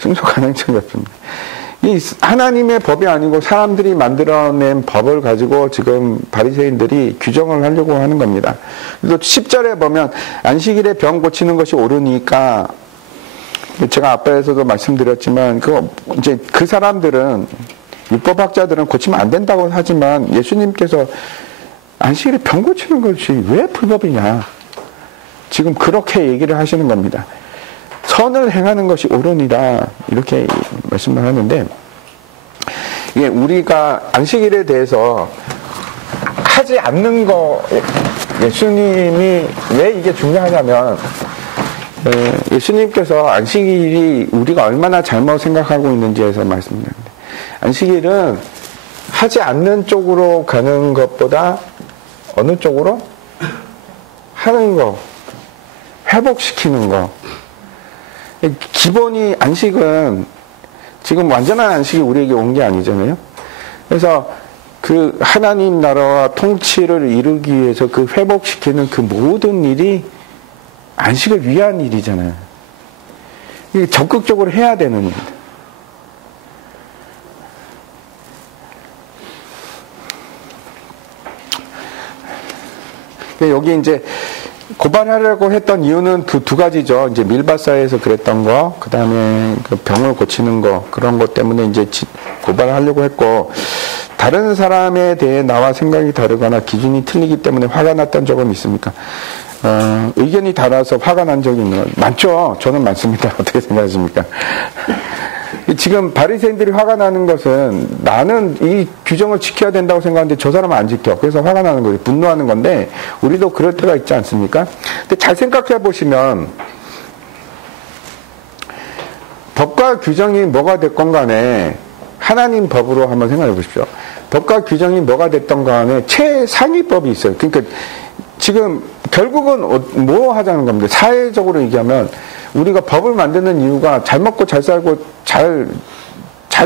승소 가능성이 없습니다. 이 하나님의 법이 아니고 사람들이 만들어낸 법을 가지고 지금 바리새인들이 규정을 하려고 하는 겁니다. 그래서 10절에 보면 안식일에 병 고치는 것이 옳으니까 제가 앞에서도 말씀드렸지만 이제 그 사람들은 율법학자들은 고치면 안 된다고 하지만 예수님께서 안식일에 병 고치는 것이 왜 불법이냐. 지금 그렇게 얘기를 하시는 겁니다. 선을 행하는 것이 옳으니라 이렇게 말씀을 하는데 이게 우리가 안식일에 대해서 하지 않는 거 예수님이 왜 이게 중요하냐면 예수님께서 안식일이 우리가 얼마나 잘못 생각하고 있는지에서 말씀드립니다. 안식일은 하지 않는 쪽으로 가는 것보다 어느 쪽으로? 하는 거, 회복시키는 거. 기본이 안식은 지금 완전한 안식이 우리에게 온 게 아니잖아요. 그래서 그 하나님 나라와 통치를 이루기 위해서 그 회복시키는 그 모든 일이 안식을 위한 일이잖아요. 이게 적극적으로 해야 되는 일입니다. 여기 이제 고발하려고 했던 이유는 두 가지죠. 이제 밀밭사에서 그랬던 거, 그 다음에 그 병을 고치는 거, 그런 것 때문에 이제 고발하려고 했고, 다른 사람에 대해 나와 생각이 다르거나 기준이 틀리기 때문에 화가 났던 적은 있습니까? 의견이 달라서 화가 난 적이 있는 거 많죠? 저는 많습니다. 어떻게 생각하십니까? 지금 바리새인들이 화가 나는 것은 나는 이 규정을 지켜야 된다고 생각하는데 저 사람은 안 지켜. 그래서 화가 나는 거예요. 분노하는 건데 우리도 그럴 때가 있지 않습니까? 근데 잘 생각해 보시면 법과 규정이 뭐가 됐건 간에 하나님 법으로 한번 생각해 보십시오. 법과 규정이 뭐가 됐던 간에 최상위법이 있어요. 그러니까 지금 결국은 뭐 하자는 겁니다. 사회적으로 얘기하면 우리가 법을 만드는 이유가 잘 먹고 잘 살고 잘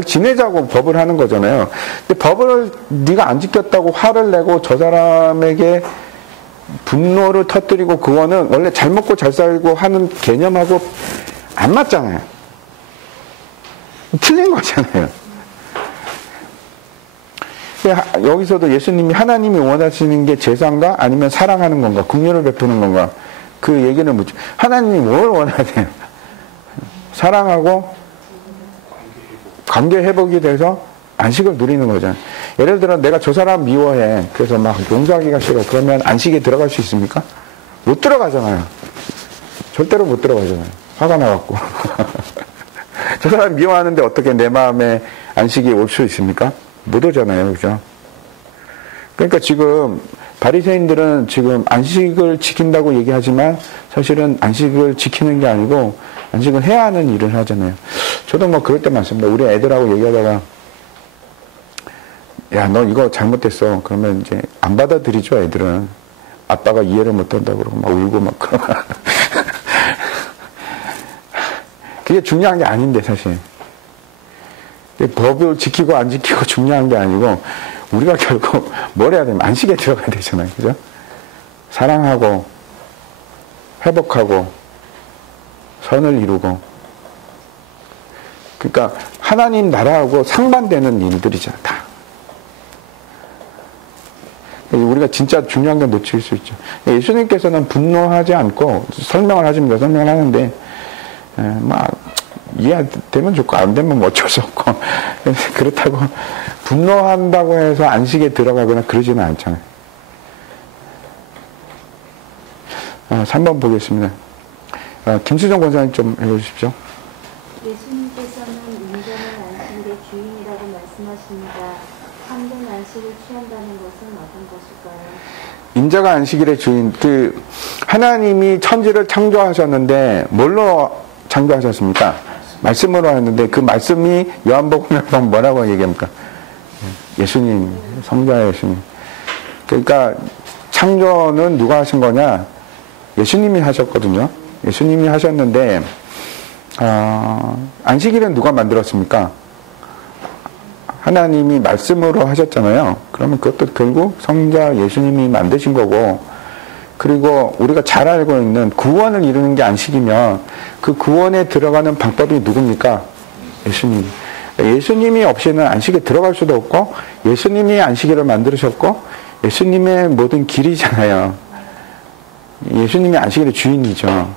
지내자고 법을 하는 거잖아요. 근데 법을 네가 안 지켰다고 화를 내고 저 사람에게 분노를 터뜨리고 그거는 원래 잘 먹고 잘 살고 하는 개념하고 안 맞잖아요. 틀린 거잖아요. 여기서도 예수님이 하나님이 원하시는 게 제사인가 아니면 사랑하는 건가 긍휼을 베푸는 건가 그 얘기를 묻죠. 하나님이 뭘 원하세요? 사랑하고 관계 회복이 돼서 안식을 누리는 거잖아요. 예를 들어 내가 저 사람 미워해. 그래서 막 용서하기가 싫어. 그러면 안식에 들어갈 수 있습니까? 못 들어가잖아요. 절대로 못 들어가잖아요. 화가 나갖고. 저 사람 미워하는데 어떻게 내 마음에 안식이 올 수 있습니까? 못 오잖아요. 그죠? 그러니까 지금 바리새인들은 지금 안식을 지킨다고 얘기하지만 사실은 안식을 지키는 게 아니고 안식을 해야 하는 일을 하잖아요. 저도 뭐 그럴 때 많습니다. 우리 애들하고 얘기하다가 야, 너 이거 잘못됐어. 그러면 이제 안 받아들이죠, 애들은. 아빠가 이해를 못한다고 그러고 막 울고 막 그러고. 그게 중요한 게 아닌데 사실. 법을 지키고 안 지키고 중요한 게 아니고 우리가 결국 뭘 해야 되면 안식에 들어가야 되잖아요. 그죠? 사랑하고 회복하고 선을 이루고, 그러니까 하나님 나라하고 상반되는 일들이죠, 다. 우리가 진짜 중요한 걸 놓칠 수 있죠. 예수님께서는 분노하지 않고 설명을 하십니다. 설명을 하는데 막 이해되면 좋고 안 되면 뭐 어쩔 수 없고 그렇다고 분노한다고 해서 안식에 들어가거나 그러지는 않잖아요. 3번 보겠습니다. 김수정 권사님 좀 해주십시오. 예수님께서는 인자는 안식일의 주인이라고 말씀하십니다. 참된 안식을 취한다는 것은 어떤 것일까요? 인자가 안식일의 주인, 하나님이 천지를 창조하셨는데 뭘로 창조하셨습니까? 말씀으로 하는데 그 말씀이 요한복음에 보면 뭐라고 얘기합니까? 예수님, 성자 예수님. 그러니까 창조는 누가 하신 거냐? 예수님이 하셨거든요. 예수님이 하셨는데 안식일은 누가 만들었습니까? 하나님이 말씀으로 하셨잖아요. 그러면 그것도 결국 성자 예수님이 만드신 거고, 그리고 우리가 잘 알고 있는 구원을 이루는 게 안식이면 그 구원에 들어가는 방법이 누굽니까? 예수님. 예수님이 없이는 안식에 들어갈 수도 없고, 예수님이 안식일을 만드셨고, 예수님의 모든 길이잖아요. 예수님이 안식일의 주인이죠.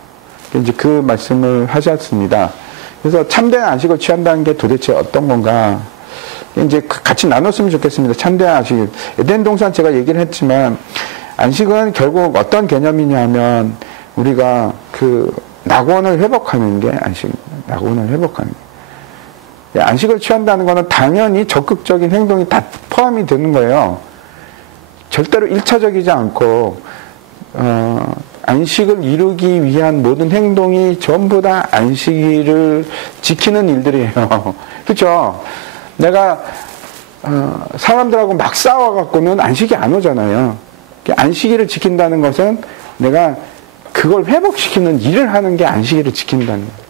이제 그 말씀을 하셨습니다. 그래서 참된 안식을 취한다는 게 도대체 어떤 건가? 이제 같이 나눴으면 좋겠습니다. 참된 안식. 에덴 동산 제가 얘기를 했지만, 안식은 결국 어떤 개념이냐 하면, 우리가 낙원을 회복하는 게 안식입니다. 낙원을 회복하는 게. 안식을 취한다는 거는 당연히 적극적인 행동이 다 포함이 되는 거예요. 절대로 1차적이지 않고, 안식을 이루기 위한 모든 행동이 전부 다 안식일을 지키는 일들이에요. 그렇죠? 내가 사람들하고 막 싸워갖고는 안식이 안 오잖아요. 안식일을 지킨다는 것은 내가 그걸 회복시키는 일을 하는 게 안식일을 지킨다는 거예요.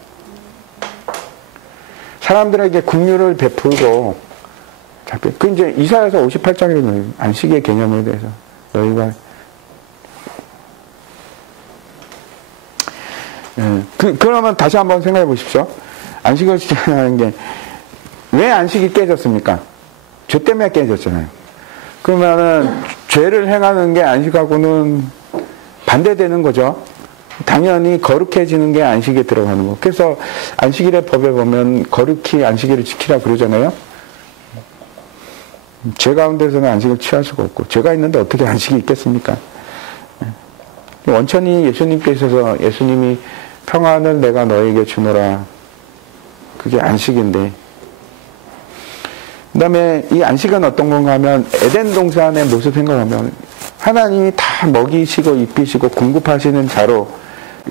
사람들에게 긍휼을 베풀고, 그 이제 이사야서 58장에 안식의 개념에 대해서 너희가 그러면 다시 한번 생각해 보십시오. 안식을 지키는 게 왜 안식이 깨졌습니까? 죄 때문에 깨졌잖아요. 그러면은 죄를 행하는 게 안식하고는 반대되는 거죠. 당연히 거룩해지는 게 안식에 들어가는 거. 그래서 안식일의 법에 보면 거룩히 안식일을 지키라 그러잖아요. 죄 가운데서는 안식을 취할 수가 없고, 죄가 있는데 어떻게 안식이 있겠습니까? 원천이 예수님께서 예수님이 평안을 내가 너에게 주노라. 그게 안식인데. 그 다음에 이 안식은 어떤 건가 하면 에덴 동산의 모습 생각하면 하나님이 다 먹이시고 입히시고 공급하시는 자로,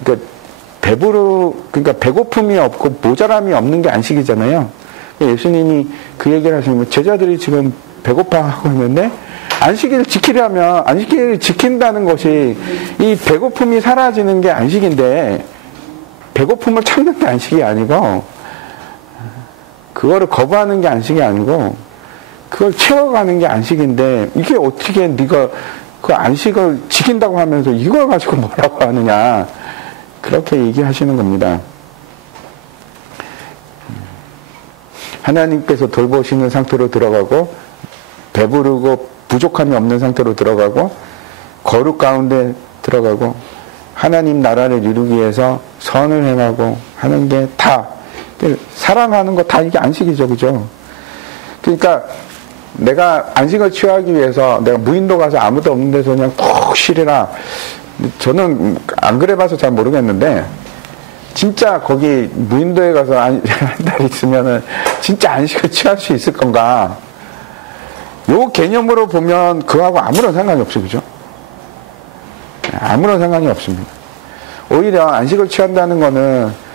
그러니까 배고픔이 없고 모자람이 없는 게 안식이잖아요. 예수님이 그 얘기를 하시면 제자들이 지금 배고파하고 있는데 안식일을 지키려면 안식일을 지킨다는 것이 이 배고픔이 사라지는 게 안식인데 배고픔을 참는 게 안식이 아니고 그거를 거부하는 게 안식이 아니고 그걸 채워가는 게 안식인데 이게 어떻게 네가 그 안식을 지킨다고 하면서 이걸 가지고 뭐라고 하느냐 그렇게 얘기하시는 겁니다. 하나님께서 돌보시는 상태로 들어가고 배부르고 부족함이 없는 상태로 들어가고 거룩 가운데 들어가고 하나님 나라를 이루기 위해서 선을 행하고 하는 게 다 사랑하는 거 다 이게 안식이죠. 그죠? 그러니까 내가 안식을 취하기 위해서 내가 무인도 가서 아무도 없는 데서 그냥 푹 쉬리라. 저는 안 그래 봐서 잘 모르겠는데 진짜 거기 무인도에 가서 한 달 있으면은 진짜 안식을 취할 수 있을 건가? 요 개념으로 보면 그거하고 아무런 상관이 없어요. 그죠? 아무런 상관이 없습니다. 오히려 안식을 취한다는 거는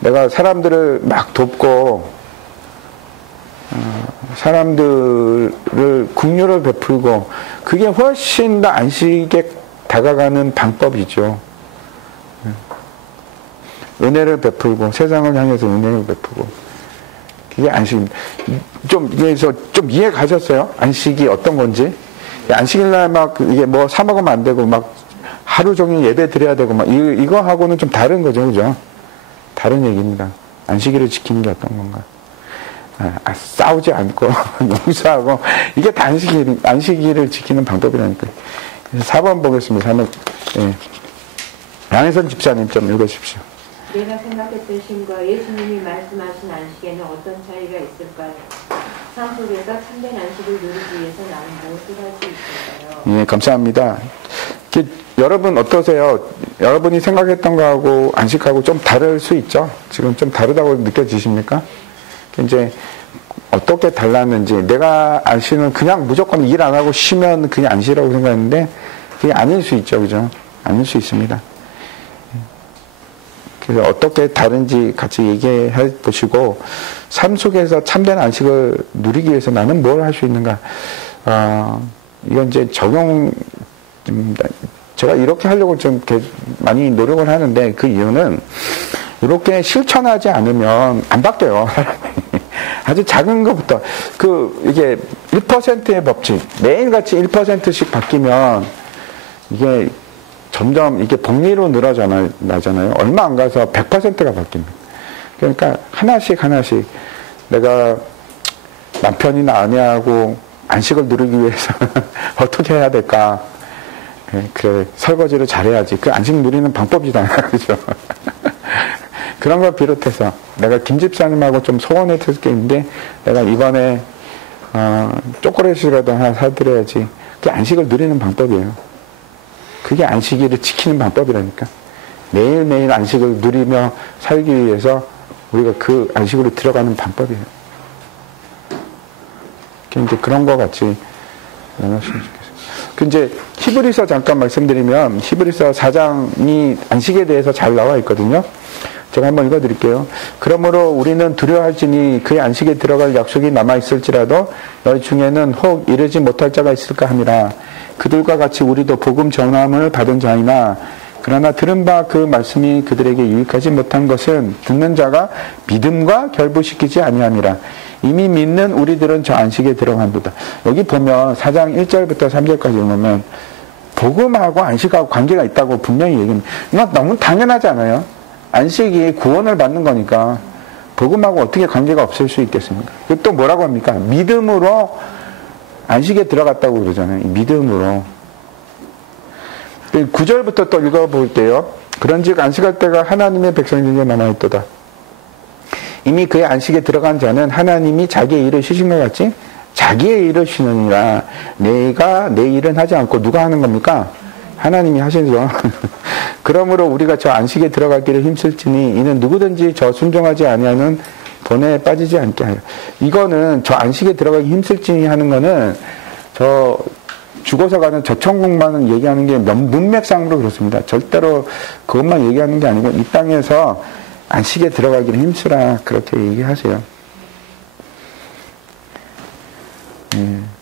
내가 사람들을 막 돕고 사람들을 긍휼을 베풀고 그게 훨씬 더 안식에 다가가는 방법이죠. 은혜를 베풀고 세상을 향해서 은혜를 베풀고 그게 안식입니다. 좀 이해 가셨어요? 안식이 어떤 건지? 안식일날 막 이게 뭐 사 먹으면 안 되고 막 하루 종일 예배 드려야 되고 막 이거하고는 좀 다른 거죠, 그죠? 다른 얘기입니다. 안식일을 지키는 게 어떤 건가? 싸우지 않고 용서하고 이게 다 안식일을 지키는 방법이라니까. 그래서 4번 보겠습니다. 4번. 예. 양혜선 집사님 좀 읽으십시오. 내가 생각했던 신과 예수님이 말씀하신 안식에는 어떤 차이가 있을까요? 삶 속에서 참된 안식을 누리기 위해서 나는 무엇을 할 수 있을까요? 예, 감사합니다. 여러분 어떠세요? 여러분이 생각했던 거하고 안식하고 좀 다를 수 있죠? 지금 좀 다르다고 느껴지십니까? 이제 어떻게 달랐는지, 내가 안식은 그냥 무조건 일 안 하고 쉬면 그게 안식이라고 생각했는데 그게 아닐 수 있죠, 그죠? 아닐 수 있습니다. 그래서 어떻게 다른지 같이 얘기해 보시고, 삶 속에서 참된 안식을 누리기 위해서 나는 뭘 할 수 있는가? 이건 이제 제가 이렇게 하려고 좀 이렇게 많이 노력을 하는데, 그 이유는 이렇게 실천하지 않으면 안 바뀌어요, 사람이. 아주 작은 것부터. 이게 1%의 법칙, 매일같이 1%씩 바뀌면 이게 점점 이게 복리로 나잖아요. 얼마 안 가서 100%가 바뀝니다. 그러니까 하나씩 내가 남편이나 아내하고 안식을 누리기 위해서 어떻게 해야 될까? 그래, 설거지를 잘해야지. 그 안식 누리는 방법이잖아요. 그죠? 그런 걸 비롯해서 내가 김 집사님하고 좀 소원했을 게 있는데, 내가 이번에 초콜릿이라도 하나 사드려야지. 그게 안식을 누리는 방법이에요. 그게 안식일을 지키는 방법이라니까. 매일매일 안식을 누리며 살기 위해서 우리가 그 안식으로 들어가는 방법이에요. 이제 그런 거 같이 나눴으면 좋겠어요. 이제 히브리서 잠깐 말씀드리면, 히브리서 4장이 안식에 대해서 잘 나와 있거든요. 제가 한번 읽어드릴게요. 그러므로 우리는 두려워할지니 그의 안식에 들어갈 약속이 남아있을지라도 너희 중에는 혹 이르지 못할 자가 있을까 함이라. 그들과 같이 우리도 복음 전함을 받은 자이나, 그러나 들은 바 그 말씀이 그들에게 유익하지 못한 것은 듣는 자가 믿음과 결부시키지 아니함이라. 이미 믿는 우리들은 저 안식에 들어간도다. 여기 보면 4장 1절부터 3절까지 보면 복음하고 안식하고 관계가 있다고 분명히 얘기합니다. 이건 너무 당연하지 않아요? 안식이 구원을 받는 거니까 복음하고 어떻게 관계가 없을 수 있겠습니까? 또 뭐라고 합니까? 믿음으로 안식에 들어갔다고 그러잖아요. 믿음으로. 9절부터 또 읽어볼게요. 그런즉 안식할 때가 하나님의 백성에게 남아있도다. 이미 그의 안식에 들어간 자는 하나님이 자기의 일을 쉬신 것 같이 자기의 일을 쉬느니라. 내가 내 일은 하지 않고 누가 하는 겁니까? 하나님이 하시죠. 그러므로 우리가 저 안식에 들어가기를 힘쓸지니 이는 누구든지 저 순종하지 아니하는 본에 빠지지 않게 하여. 이거는 저 안식에 들어가기 힘쓸지니 하는 거는 저 죽어서 가는 저 천국만은 얘기하는 게 문맥상으로 그렇습니다. 절대로 그것만 얘기하는 게 아니고 이 땅에서 안식에 들어가기를 힘쓰라 그렇게 얘기하세요.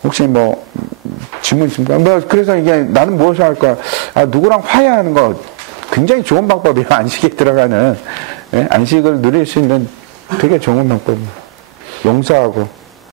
혹시 뭐 질문 있습니까? 그래서 이게 나는 무엇을 할까? 누구랑 화해하는 거 굉장히 좋은 방법이에요. 안식에 들어가는 안식을 누릴 수 있는 되게 좋은 방법이에요. 용서하고